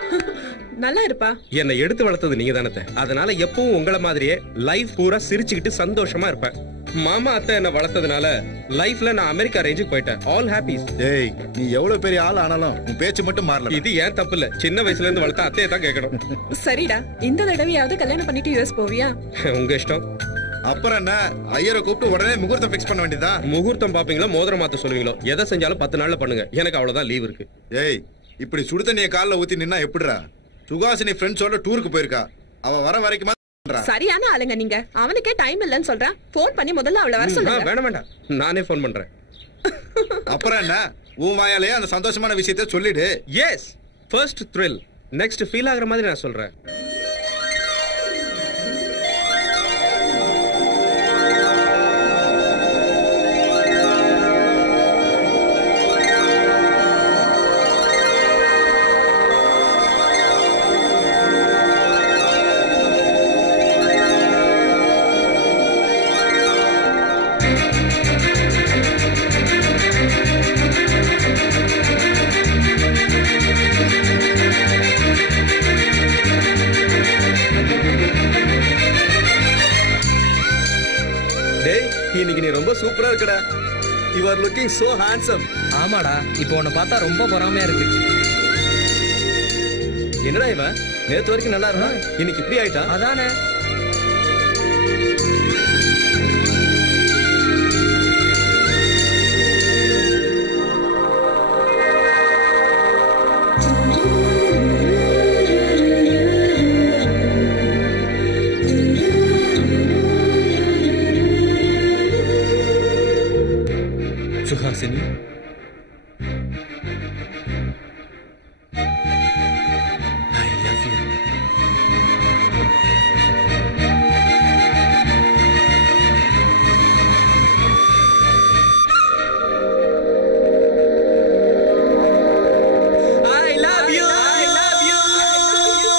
நல்லா இருப்பா. என்னை எடுத்து வளர்த்தது நீங்க தானே. அதனால எப்பவும் உங்களை மாதிரியே லைஃப் பூரா சிரிச்சுக்கிட்டு சந்தோஷமா இருப்பேன். மாமா அத்தை என்ன வளர்த்ததுனால லைஃப்ல நான் அமெரிக்கா ரேஞ்சுக்கு போயிட்டேன். All happy. டேய், நீ எவ்வளவு பெரிய ஆள் ஆனாலும் உன் பேச்சு மட்டும் மாறல. இது ஏன் தப்பு இல்ல. சின்ன வயசுல இருந்து வளர்த்த அத்தையை தான் கேட்கணும். சரிடா, இந்த தடவையாவது கல்யாணம் பண்ணிட்டு யூஎஸ் போவியா? உங்க இஷ்டம். அப்புறம் என்ன, ஐயரை கூப்பிட்டு உடனே முகூர்த்தம் ஃபிக்ஸ் பண்ண வேண்டியதா? முகூர்த்தம் பாப்பீங்களோ மோதிரம் மாத்த சொல்லுவீங்களோ, எதை செஞ்சாலும் 10 நாள்ல பண்ணுங்க. எனக்கு அவ்வளவுதான் லீவ் இருக்கு. ஏய், இப்படி சுடு தண்ணியை காலில் ஊத்தி நின்னா எப்படிடா? சுகாசினி ஃப்ரெண்ட்ஸோட டூருக்கு போயிருக்கா. அவ வர வரைக்கும் சரியான ஆளுங்க நீங்க. அவனுக்கே டைம் இல்லன்னு சொல்றான். போன் பண்ணி முதல்ல அவளை வர சொல்லுங்க. வேண்டாம் வேண்டாம், நானே போன் பண்றேன். அப்புறம் என்ன, உன் வாயாலேயே அந்த சந்தோஷமான விஷயத்தை சொல்லிடு. Yes, first thrill, next feel ஆகுற மாதிரி நான் சொல்றேன். சூப்பரா இருக்கடா. You are looking so handsome. ஆமாடா, இப்போ உன்னை பார்த்தா ரொம்ப பொறாமையா இருக்கு. என்னடா இவன் நேத்து வரைக்கும் நல்லா இருந்தா இன்னைக்கு இப்படி ஆயிட்டான்? அதானே. Suhasini, I love you. I love you. I love you.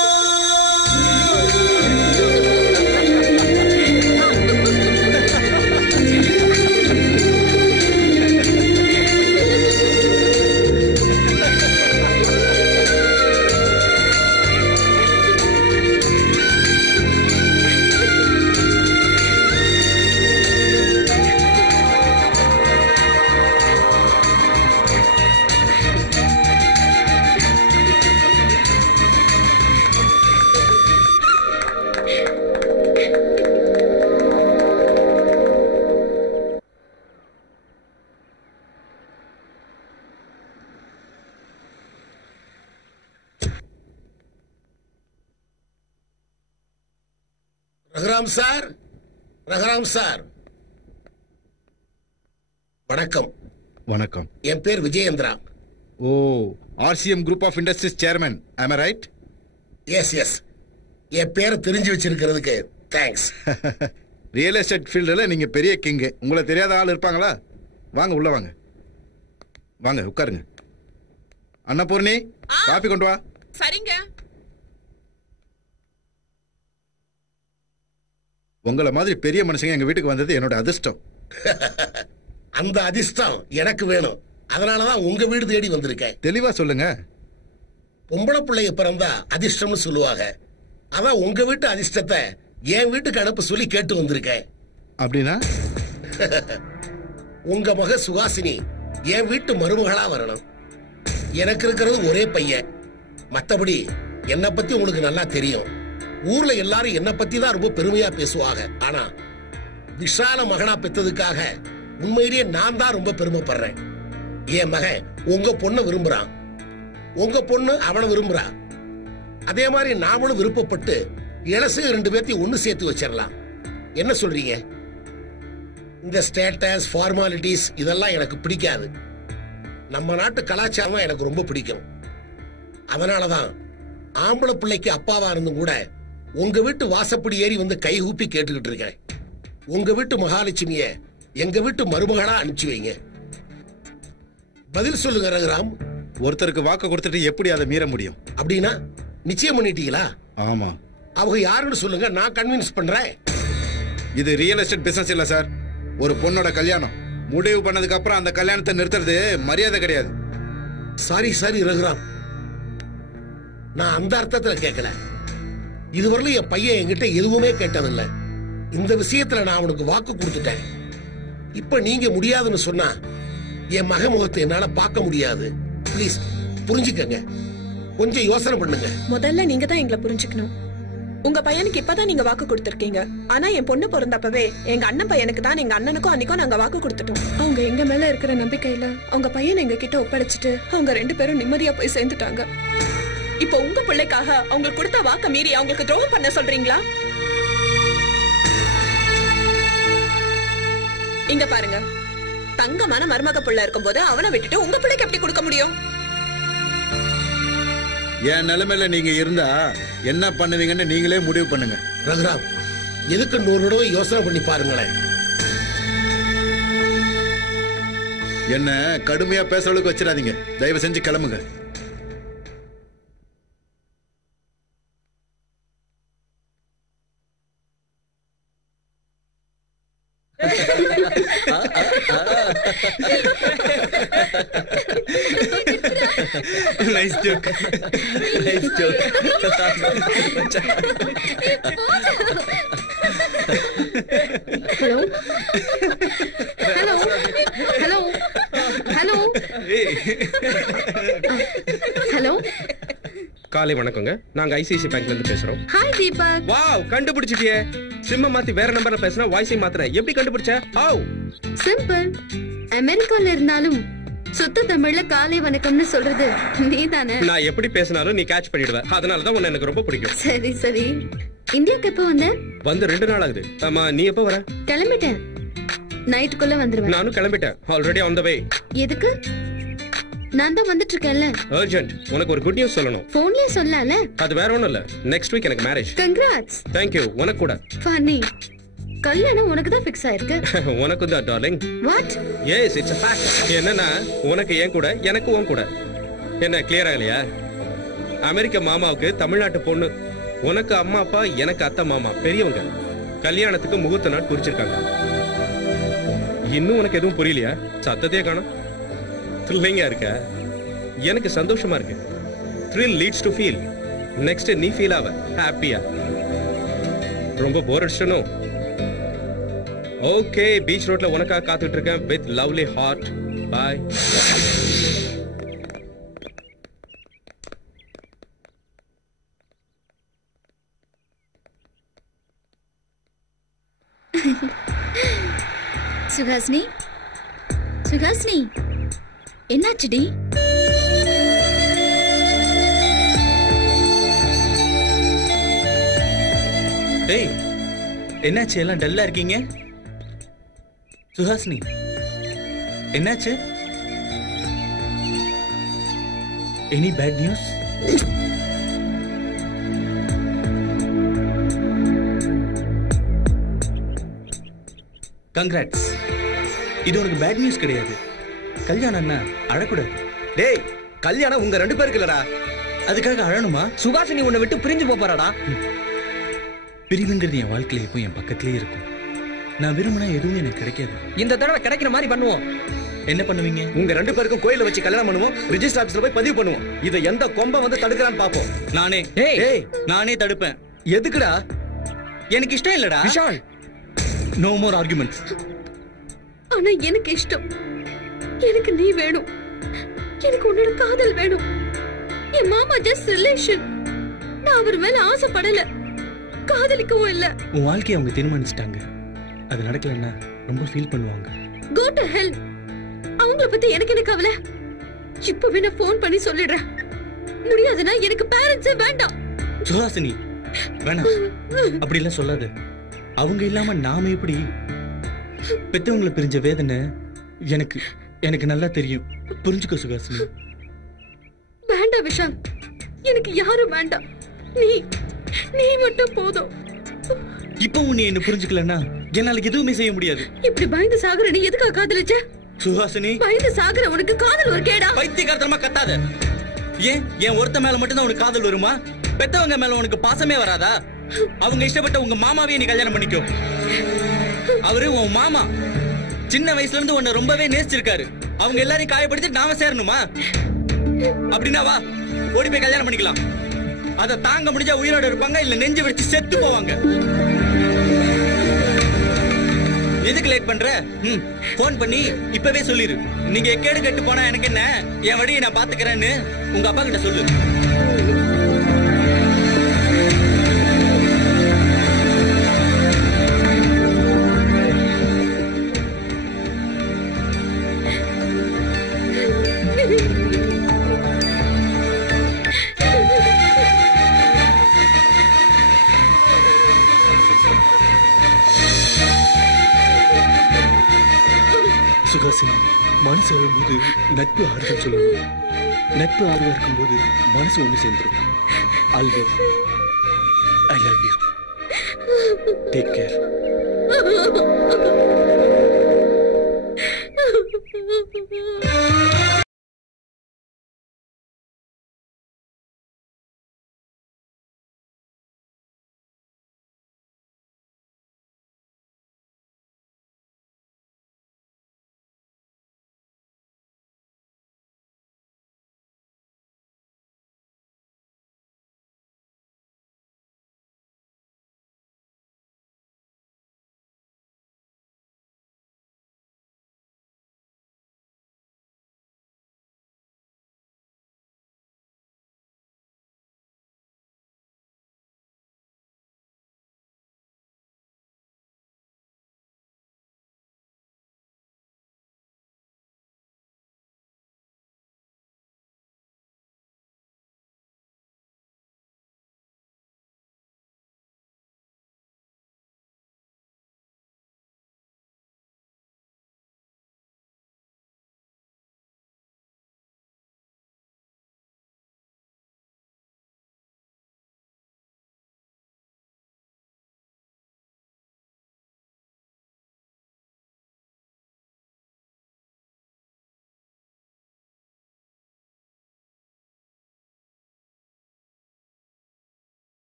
Raghuram sir, Raghuram sir, வணக்கம். வணக்கம். என் பேர் Vijayendra. Oh, RCM Group of Industries Chairman. Am I right? Yes yes. என் பேரை தெரிஞ்சு வச்சிருக்கிறதுக்கு தேங்க்ஸ். ரியல் எஸ்டேட் ஃபீல்டில் நீங்கள் பெரிய கிங்கு. உங்களை தெரியாத ஆள் இருப்பாங்களா? வாங்க உள்ள வாங்க. வாங்க உட்காருங்க. அன்னபூர்ணி, காபி கொண்டு வா. சரிங்க. உங்களை மாதிரி பெரிய மனுஷங்க எங்க வீட்டுக்கு வந்தது என்னோட அதிர்ஷ்டம். அந்த அதிர்ஷ்டம் எனக்கு வேணும். அதனாலதான் உங்க வீடு தேடி வந்திருக்கேன். தெளிவா சொல்லுங்க. பொம்பளை பிள்ளைய பிறந்தா அதிர்ஷ்டம்னு சொல்லுவாங்க. அதான் உங்க வீட்டு அதிர்ஷ்டத்தை என் வீட்டுக்கு அனுப்ப சொல்லி கேட்டு வந்திருக்கேன். அப்படின்னா உங்க மக சுகாசினி என் வீட்டு மருமகளா வரணும். எனக்கு இருக்கிறது ஒரே பையன். மத்தபடி என்னை பத்தி உங்களுக்கு நல்லா தெரியும். ஊர்ல எல்லாரும் என்ன பத்தி தான் ரொம்ப பெருமையா பேசுவாங்க. ஆனா விஷால மகனா பெற்றதுக்காக உண்மையிலேயே நான் தான் ரொம்ப பெருமைப்படுறேன். என் மகன் உங்க பொண்ணை விரும்புறான், உங்க பொண்ணு அவனை விரும்புறா. அதே மாதிரி நாமளும் விருப்பப்பட்டு இளசு 2 பேர்த்தையும் ஒண்ணு சேர்த்து வச்சிடலாம். என்ன சொல்றீங்க? இந்த ஸ்டேட்டஸ் ஃபார்மாலிட்டிஸ் இதெல்லாம் எனக்கு பிடிக்காது. நம்ம நாட்டு கலாச்சாரம் எனக்கு ரொம்ப பிடிக்கும். அதனாலதான் ஆம்பளை பிள்ளைக்கு அப்பாவா இருந்தும் கூட உங்க வீட்டு வாசப்படி ஏறி வந்து கை ஊப்பி கேட்டுக்கிட்டு இருக்கேன். உங்க வீட்டு மகாலட்சுமிய எங்க வீட்டு மருமகளா அனுப்பிச்சு வைங்க. பதில் சொல்லுங்க ரகுராம். ஒருத்தருக்கு வாக்கு கொடுத்துட்டு எப்படி அதை மீற முடியும்? அப்படின்னா நிச்சயம் பண்ணிட்டீங்களா? ஆமா. அவங்க யாருன்னு சொல்லுங்க, நான் கன்வின்ஸ் பண்றேன். இது ரியல் எஸ்டேட் பிசினஸ் இல்ல சார். ஒரு பொண்ணோட கல்யாணம் முடிவு பண்ணதுக்கு அப்புறம் அந்த கல்யாணத்தை நிறுத்துறது மரியாதை கிடையாது. சாரி சாரி ரகுராம், நான் அந்த அர்த்தத்துல கேட்கல. இதுவரையிலும் என் பையன் என்கிட்ட எதுவுமே கேட்டதில்ல. இந்த விஷயத்துல நான் அவனுக்கு வாக்கு கொடுத்துட்டேன். இப்ப நீங்க முடியாதுன்னு சொன்னா என் மக முகத்தை என்னால பார்க்க முடியாது. ப்ளீஸ் புரிஞ்சுக்கங்க, கொஞ்சம் யோசனை பண்ணுங்க. முதல்ல நீங்க தான் எங்களை புரிஞ்சுக்கணும். உங்க பையனுக்கு இப்பதான் நீங்க வாக்கு கொடுத்திருக்கீங்க. ஆனா என் பொண்ணு பிறந்தப்பவே எங்க அண்ணன் பையனுக்கு தான் எங்க அண்ணனுக்கும் அன்னைக்கும் நாங்க வாக்கு கொடுத்துட்டோம். அவங்க எங்க மேல இருக்கிற நம்பிக்கையில அவங்க பையனை எங்க கிட்ட ஒப்படைச்சிட்டு அவங்க 2 பேரும் நிம்மதியா போய் சேர்ந்துட்டாங்க. இப்போ உங்க பிள்ளைக்காக அவங்களுக்கு கொடுத்த வாக்க மீறி அவங்களுக்கு துரோகம் பண்ண சொல்றீங்களா? இங்க பாருங்க, தங்கமான மருமக பிள்ளை இருக்கும் போது அவனை விட்டுட்டு உங்க பிள்ளைக்கு எப்படி கொடுக்க முடியும்? என் நிலைமையில நீங்க இருந்தா என்ன பண்ணுவீங்கன்னு நீங்களே முடிவு பண்ணுங்க. ரகுராம், எதுக்கு 100 தடவை யோசனை பண்ணி பாருங்களேன். என்ன கடுமையா பேசுற அளவுக்கு வச்சிடாதீங்க. தயவு செஞ்சு கிளம்புங்க. Nice joke. Nice joke. Hello hello hello, காலை வணக்கங்க. நாங்க ஐசிஐசி பேங்க்ல இருந்து பேசுறோம். ஹாய் தீபக். வாவ், கண்டுபிடிச்சிட்டியே. சிம்ம மாத்தி வேற நம்பர்ல பேசினா வாய்ஸை மாத்துறேன். எப்படி கண்டுபிடிச்ச? ஹவ்? சிம்பிள். அமெரிக்கால இருந்தாலும் சுத்த தமிழ்ல காலை வணக்கம்னு சொல்றது நீதானே? நான் எப்படி பேசினாலும் நீ கேட்ச் பண்ணிடுவ. அதனால தான் உன்னை எனக்கு ரொம்ப பிடிக்கும். சரி சரி. இந்தியாக்கு எப்போ வந்த? வந்து 2 நாள் ஆகுது. ஆமா, நீ எப்போ வர? கிளம்பிட்டேன். நைட்டுக்குள்ள வந்துருவேன். நானும் கிளம்பிட்டேன். ஆல்ரெடி ஆன் தி வே. எதுக்கு? நான் தான் வந்துட்டு இருக்கேன்ல. அர்ஜென்ட். உனக்கு ஒரு குட் நியூஸ் சொல்லணும். போன்லயே சொல்லல. அது வேற ஒண்ணும் இல்ல. நெக்ஸ்ட் வீக் எனக்கு மேரேஜ். கங்க்ராட்ஸ். Thank you. உனக்கு கூட. ஃபன்னி. கல்யாணம் உனக்கு தான் ஃபிக்ஸ் ஆயிருக்கு. உனக்கு தான் darling. What? Yes, it's a fact. என்னன்னா உனக்கு ஏன் கூட, எனக்கு உன் கூட. என்ன கிளியரா இல்லையா? அமெரிக்க மாமாவுக்கு தமிழ்நாட்டு பொண்ணு. உனக்கு அம்மா அப்பா, எனக்கு அத்தை மாமா, பெரியவங்க. கல்யாணத்துக்கு முகூர்த்த நாள் குறிச்சிருக்காங்க. இன்னும் உனக்கு எதுவும் புரியலையா? சத்தத்தையே காணோம். த்ரில்லிங்கா இருக்க? எனக்கு சந்தோஷமா இருக்கு. Thrill leads to feel. Next நீ ஃபீல் ஆவ ஹாப்பியா. ரொம்ப போர் அடிச்சனும். ஓகே, பீச் ரோட்ல உனக்காக காத்துட்டு இருக்கேன் with lovely heart. Bye. Suhasini, Suhasini, என்னாச்சுடி? டேய், என்னாச்சு? எல்லாம் டல்லா இருக்கீங்க? சுஹாசினி, என்னாச்சு? Any bad news? கங்க்ராட்ஸ். இது உனக்கு பேட் நியூஸ் கிடையாது. கல்யாணம் என்ன அழக்கூடாது. டேய், கல்யாணம் உங்க 2 பேருக்கு இல்லடா. அதுக்காக அழணுமா? சுகாசினி உன்னை விட்டு பிரிஞ்சு போறாடா. பிரிவுங்கிறது என் வாழ்க்கையில இப்போ என் பக்கத்திலேயே இருக்கும். நான் விரும்பினா எதுவும் எனக்கு கிடைக்காது. இந்த தடவை கிடைக்கிற மாதிரி பண்ணுவோம். என்ன பண்ணுவீங்க? உங்க 2 பேருக்கும் கோயில வச்சு கல்யாணம் பண்ணுவோம். ரிஜிஸ்டர் ஆபீஸ்ல போய் பதிவு பண்ணுவோம். இத எந்த கொம்ப வந்து தடுக்கறான்னு பாப்போம். நானே தடுப்பேன். எதுக்குடா? எனக்கு இஷ்டம் இல்லடா. Vishal, no more arguments. ஆனா எனக்கு இஷ்டம். எனக்கு நீ வேணும். எனக்கு உன்னோட காதல் வேணும். என் மாமா ஜஸ்ட் ரிலேஷன். நான் அவர் மேல ஆசைப்படல, காதலிக்கவும் இல்ல. உன் வாழ்க்கையை அவங்க தீர்மானிச்சிட்டாங்க. அது நடக்கலன்னா ரொம்ப ஃபீல் பண்ணுவாங்க. Go to hell. அவங்கள பத்தி எனக்கு என்ன கவலை? இப்பவே நான் போன் பண்ணி சொல்லிடுறேன். முடியாதுன்னா எனக்கு பேரண்ட்ஸே வேண்டாம். சுஹாசினி, வேணாம். அப்படி எல்லாம் சொல்லாத. அவங்க இல்லாம நாம எப்படி? பெத்தவங்களை பிரிஞ்ச வேதனை எனக்கு எனக்கு நல்லா தெரியும். புரிஞ்சுக்கோ சுஹாசினி. வேண்டாம் விஷால், எனக்கு யாரும் வேண்டாம். நீ நீ மட்டும் போதும். இப்போ நீ என்ன புரிஞ்சுக்கலன்னா என்னால எதுவுமே செய்ய முடியாது. இப்படி பயந்து சாகுற நீ எதுக்காக காதலிச்ச? சுஹாசினி, பயந்து சாகுற உனக்கு காதல் ஒரு கேடா? பைத்தியக்காரத்தனமா கத்தாத. ஏன் ஒருத்த மேல மட்டும் தான் உனக்கு காதல் வருமா? பெத்தவங்க மேல உனக்கு பாசமே வராதா? அவங்க இஷ்டப்பட்ட உங்க மாமாவே நீ கல்யாணம் பண்ணிக்கோ. அவரு உன் மாமா. சின்ன வயசுல இருந்து உன்னை ரொம்பவே நேசிச்சிருக்காரு. அவங்க எல்லாரையும் காயப்படுத்தி நாம சேரணுமா? அப்படின்னா வா, ஓடி போய் கல்யாணம் பண்ணிக்கலாம். அதை தாங்க முடிஞ்சா உயிரோட இருப்பாங்க, இல்ல நெஞ்சு வச்சு செத்து போவாங்க. எதுக்கு லேட் பண்ற? போன் பண்ணி இப்பவே சொல்லிரு. நீங்க எக்கேடு கெட்டு போனா எனக்கு என்ன, என் வழியை நான் பாத்துக்கிறேன்னு உங்க அப்பா கிட்ட சொல்லு. சுகாசினி, மனசு அழும்போது நட்பு ஆறுதல் சொல்லணும். நட்பு ஆறுதல் இருக்கும்போது மனசு ஒண்ணு சேர்ந்துடும். Always I love you. Take care.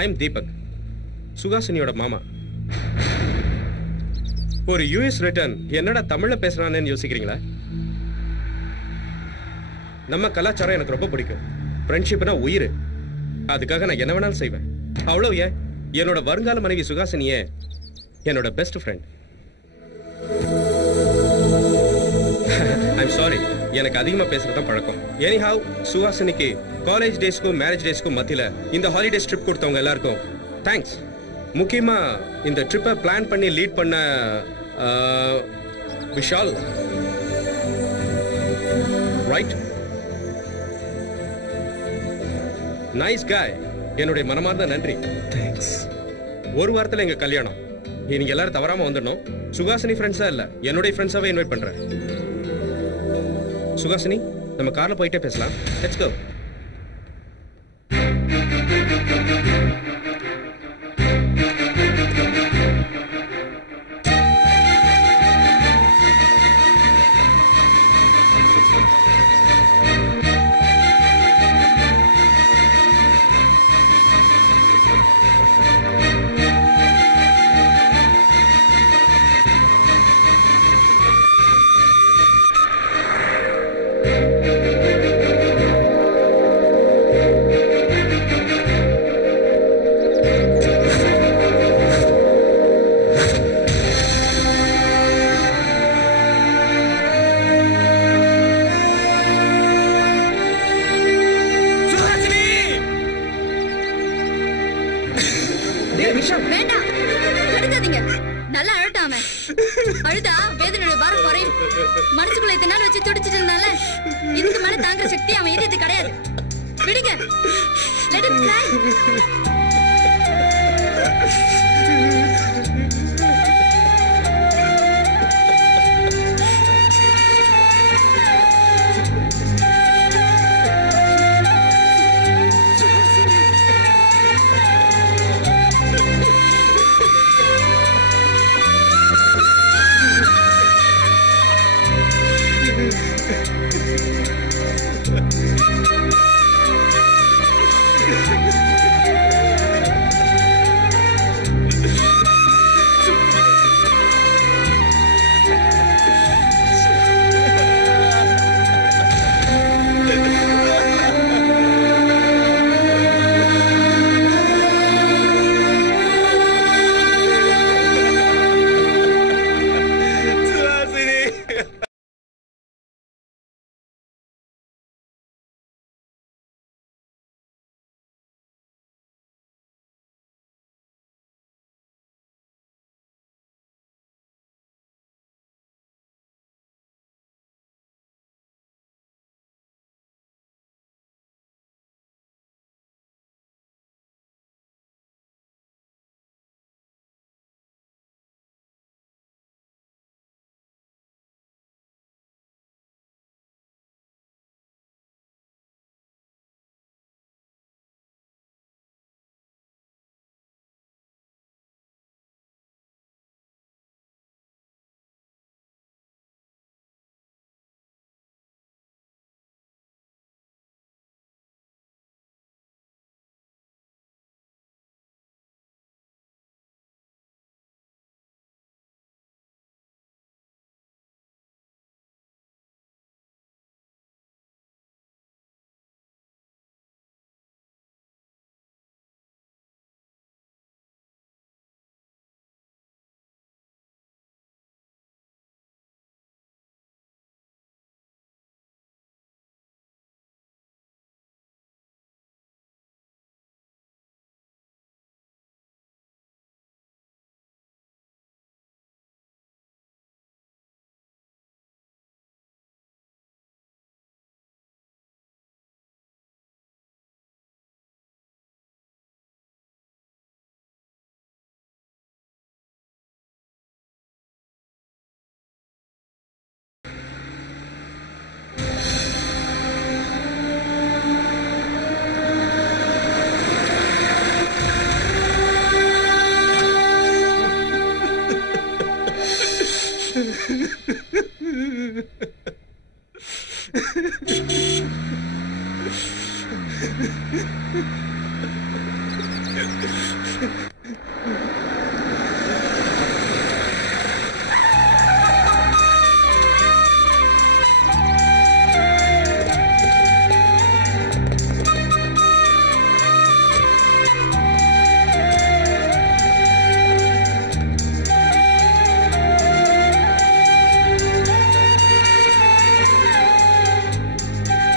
I am Deepak, சுகாசினியோட மாமா. ஒரு யூஎஸ் ரிட்டர்ன் என்னடா தமிழ்ல பேசுறானேன்னு யோசிக்கிறீங்களா? நம்ம கலாச்சாரம் எனக்கு ரொம்ப பிடிக்கும். ஃப்ரெண்ட்ஷிப்னா உயிர். அதுக்காக நான் என்ன வேணாலும் செய்வேன். அவ்வளவு ஏன், என்னோட வருங்கால மனைவி சுகாசினியே என்னோட பெஸ்ட் ஃப்ரெண்ட். ஐம் சாரி, எனக்கு அதிகமா பேசுறதுதான் பழக்கம். எனிஹவ், சுஹாசினிக்கு காலேஜ் டேஸ்க்கும் மேரேஜ் டேஸ்க்கும் மத்தியில இந்த ஹாலிடேஸ் ட்ரிப் கொடுத்தவங்க எல்லாருக்கும் தேங்க்ஸ். முக்கியமா இந்த ட்ரிப்பை பிளான் பண்ணி லீட் பண்ண விஷால், ரைட், நைஸ் காய், என்னுடைய மனமார்ந்த நன்றி. தேங்க்ஸ். ஒரு வாரத்துல எங்க கல்யாணம். நீங்க எல்லாரும் தவறாம வந்துடணும். சுகாசினி ஃப்ரெண்ட்ஸா இல்ல, என்னுடைய ஃப்ரெண்ட்ஸாவே இன்வைட் பண்றேன். சுகாசினி, நம்ம கார்ல போயிட்டே பேசலாம். Let's go. வேண்டாம், தடுக்காதீங்க. நல்லா அழட்டாம அழுதா வேதனையோட பாரம் குறையும். மனசுக்குள்ள இத்தனை நாள் வச்சு துடிச்சிட்டு இருந்தால இதுக்கு மேல தாங்குற சக்தி அவன் இதயத்து கிடையாது. விடுங்க. Let him cry.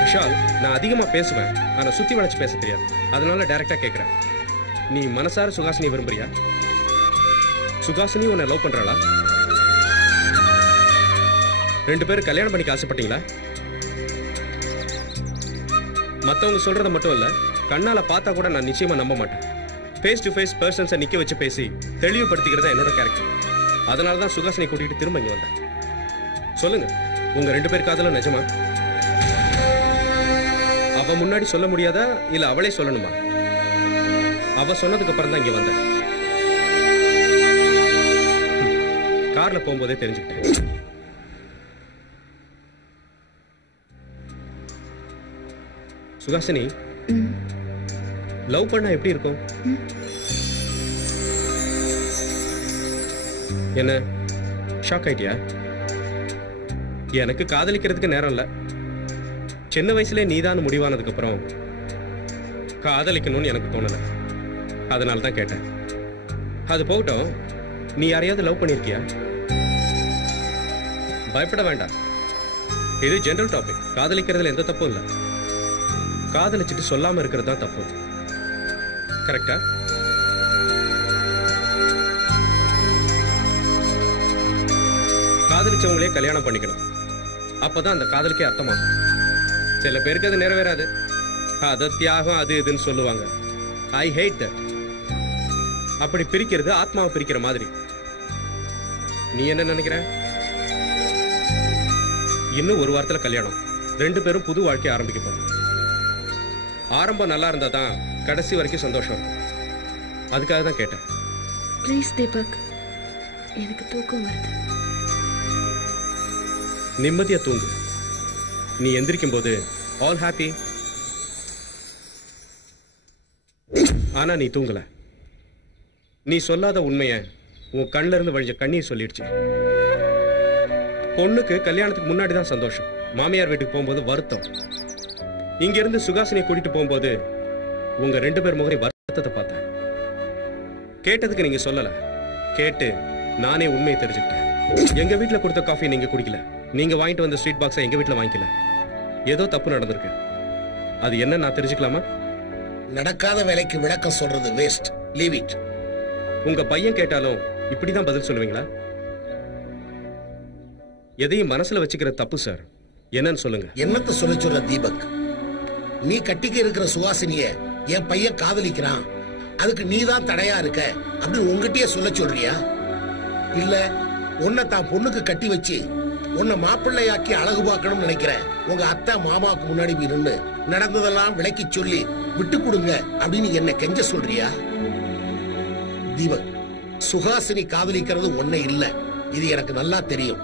விஷால், நான் அதிகமா பேசுவேன், ஆனா சுத்தி வளைச்சு பேச தெரியாது. அதனால டைரக்டா கேக்குறேன். நீ மனசார சுகாசினி விரும்புறியா? சுகாசினி உன்னை லவ் பண்றாளா? 2 பேரும் கல்யாணம் பண்ணிக்க ஆசைப்பட்டீங்களா? மத்தவங்க சொல்றத மட்டும் இல்ல, கண்ணால பார்த்தா கூட நான் நிச்சயமா நம்ப மாட்டேன். ஃபேஸ் டு ஃபேஸ் பர்சன்ஸை நிக்க வச்சு பேசி தெளிவுபடுத்திக்கிறதா என்னோட கேரக்டர். அதனால தான் சுகாசினி கூட்டிட்டு திரும்ப இங்க வந்தேன். சொல்லுங்க, உங்க 2 பேர் காதலும் நிஜமா? அவ முன்னாடி சொல்ல முடியாதா, இல்ல அவளே சொல்லணுமா? அவ சொன்னதுக்கு அப்புறம் தான் இங்க வந்தேன். கார்ல போகும்போதே தெரிஞ்சுக்கிட்டேன். சுகாசினி, லவ் பண்ணா எப்படி இருக்கும்? என்ன ஷாக் ஆயிட்டியா? எனக்கு காதலிக்கிறதுக்கு நேரம் இல்ல. சின்ன வயசுல நீதான் முடிவானதுக்கு அப்புறம் காதலிக்கணும்னு எனக்கு தோணல. அதனால தான் கேட்டேன். அது போகட்டும், நீ யாரையாவது லவ் பண்ணிருக்கியா? பயப்பட வேண்டாம், இது ஜெனரல் டாபிக். காதலிக்கிறதுல எந்த தப்பும் இல்லை. காதலிச்சுட்டு சொல்லாம இருக்கிறது தான் தப்பு. கரெக்டா? காதலிச்சவங்களே கல்யாணம் பண்ணிக்கணும். அப்பதான் அந்த காதலுக்கே அர்த்தமாகும். சில பேருக்கு அது நிறைவேறாது. அது தியாகம், அது இதுன்னு சொல்லுவாங்க. ஐ ஹேட் தட். அப்படி பிரிக்கிறது ஆத்மாவை பிரிக்கிற மாதிரி. நீ என்ன நினைக்கிற? இன்னும் ஒரு வாரத்துல கல்யாணம். 2 பேரும் புது வாழ்க்கையை ஆரம்பிக்க போறோம். ஆரம்பம் நல்லா இருந்தா தான் கடைசி வரைக்கும் சந்தோஷம் இருக்கும். அதுக்காக தான் கேட்டேன். ப்ளீஸ் தீபக், எனக்கு தூக்கம் வருது. நிம்மதியா தூங்கு. நீ எந்திரிக்கும் போது ஆல் ஹாப்பி. ஆனா நீ தூங்கல. நீ சொல்லாத உண்மைய உன் கண்ணுல இருந்து வழிஞ்ச கண்ணீர் சொல்லிடுச்சு. பொண்ணுக்கு கல்யாணத்துக்கு முன்னாடி தான் சந்தோஷம். மாமியார் வீட்டுக்கு போகும்போது வருத்தம். இங்க இருந்து சுகாசினியை கூட்டிட்டு போகும்போது உங்க 2 பேர் முகரை வருத்தத்தை பார்த்தேன். கேட்டதுக்கு நீங்க சொல்லல. கேட்டு நானே உண்மையை தெரிஞ்சுக்கிட்டேன். எங்க வீட்டுல கொடுத்த காஃபி நீங்க குடிக்கல. நீங்க வாங்கிட்டு வந்த ஸ்வீட் பாக்ஸை எங்க வீட்டுல வாங்கிக்கல. ஏதோ தப்பு நடந்திருக்கு. அது என்ன நான் தெரிஞ்சுக்கலாமா? நடக்காத வேலைக்கு விளக்கம் சொல்றது வேஸ்ட். Leave it. உங்க பையன் கேட்டாலும் இப்படிதான் பதில் சொல்லுவீங்களா? எதையும் மனசுல வச்சுக்கிற தப்பு சார். என்னன்னு சொல்லுங்க. என்னத்த சொல்ல தீபக்? நீ கட்டிக்க இருக்கிற சுவாசினிய என் பையன் காதலிக்கிறான், அதுக்கு நீதான் தடையா இருக்க அப்படின்னு உங்ககிட்டயே சொல்ல சொல்றியா? இல்ல உன்னை தான் பொண்ணுக்கு கட்டி வச்சு உன்னை மாப்பிள்ளையாக்கி அழகு பார்க்கணும்னு நினைக்கிற உங்க அத்தை மாமாவுக்கு முன்னாடி நின்று நடந்ததெல்லாம் விளக்கி சொல்லி விட்டு கொடுங்க அப்படின்னு என்ன கெஞ்ச சொல்றியா? தீபக், சுகாசினி காதலிக்கிறது ஒன்னே இல்ல, இது எனக்கு நல்லா தெரியும்.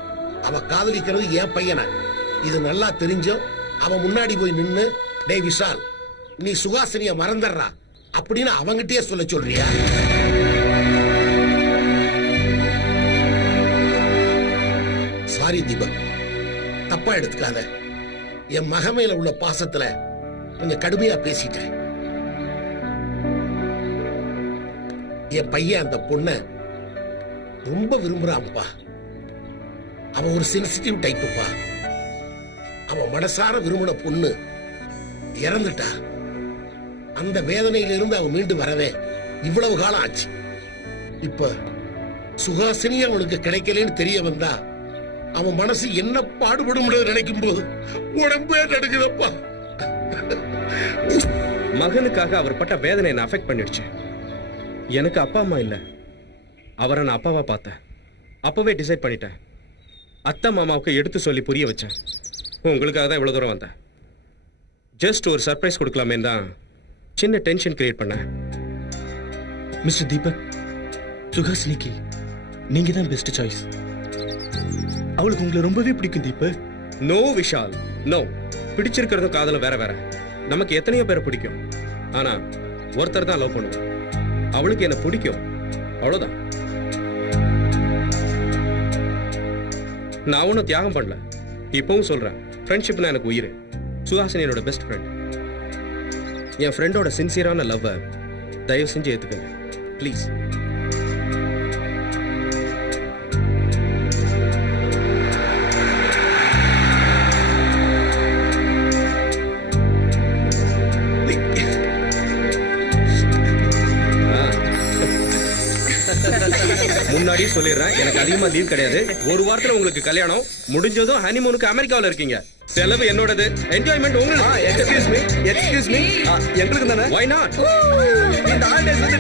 அவ காதலிக்கிறது என் பையனை. இது நல்லா தெரிஞ்சும் அவன் முன்னாடி போய் நின்னு, டேய் விஷால், நீ சுகாசினிய மறந்துடுறா அப்படின்னு அவங்கிட்டயே சொல்ல சொல்றியா? சாரி தீபக், தப்பா எடுத்துக்காத. என் மக மேல உள்ள பாசத்துல கொஞ்சம் கடுமையா பேசிட்டேன். என் பையன் அந்த பொண்ண ரொம்ப விரும்புறான்ப்பா. அவன் ஒரு சென்சிட்டிவ் டைப்புப்பா. அவன் மனசார விரும்பின பொண்ணு இறந்துட்டா. அந்த வேதனையிலிருந்து அவன் மீண்டு வரவே இவ்வளவு காலம் ஆச்சு. இப்ப சுகாசினி அவனுக்கு கிடைக்கலன்னு தெரிய வந்தா அவன் மனசு என்ன பாடுபடும் நினைக்கும் போது உடம்பே நடுக்குதப்பா. மகனுக்காக அவர் பட்ட வேதனை என்ன அஃபெக்ட் பண்ணிடுச்சு. எனக்கு அப்பா அம்மா இல்ல, அவரை நான் அப்பாவா பார்த்தேன். அப்பவே டிசைட் பண்ணிட்டேன். அத்தை மாமாவுக்கு எடுத்து சொல்லி புரிய வச்சேன். உங்களுக்காக தான் இவ்வளவு தூரம் வந்தேன். ஜஸ்ட் ஒரு சர்ப்ரைஸ் கொடுக்கலாமே தான் சின்ன டென்ஷன் கிரியேட் பண்ணேன். மிஸ்டர் தீபக், சுகாசினிக்கு நீங்க தான் பெஸ்ட் சாய்ஸ். அவளுக்கு உங்களை ரொம்பவே பிடிக்கும் தீபக். No Vishal, no. பிடிச்சிருக்கிறதும் காதலும் வேற வேற. நமக்கு எத்தனையோ பேரை பிடிக்கும், ஆனா ஒருத்தர் தான் லவ் பண்ணுவோம். அவளுக்கு என்ன பிடிக்கும், அவ்வளவுதான். நான் ஒன்னும் தியாகம் பண்ணல. இப்பவும் சொல்றேன், ஃப்ரெண்ட்ஷிப்னா எனக்கு உயிர். சுஹாசினி என்னோட பெஸ்ட் ஃப்ரெண்ட். என் ஃப்ரெண்டோட சின்சியரான லவ்வை தயவு செஞ்சு ஏத்துக்கங்க ப்ளீஸ். முன்னாடியே சொல்லிடுறேன், எனக்கு அதிகமா லீவ் கிடையாது. ஒரு வாரத்துல உங்களுக்கு கல்யாணம் முடிஞ்சதும் ஹனிமூனுக்கு அமெரிக்காவுல இருக்கீங்க. செலவு என்னோடது, என்ஜாய்மெண்ட் உங்களுக்கு. எக்ஸ்கியூஸ் மீ எங்களுக்கு தானே. Why not? இந்த ஹாலிடேஸ் வந்து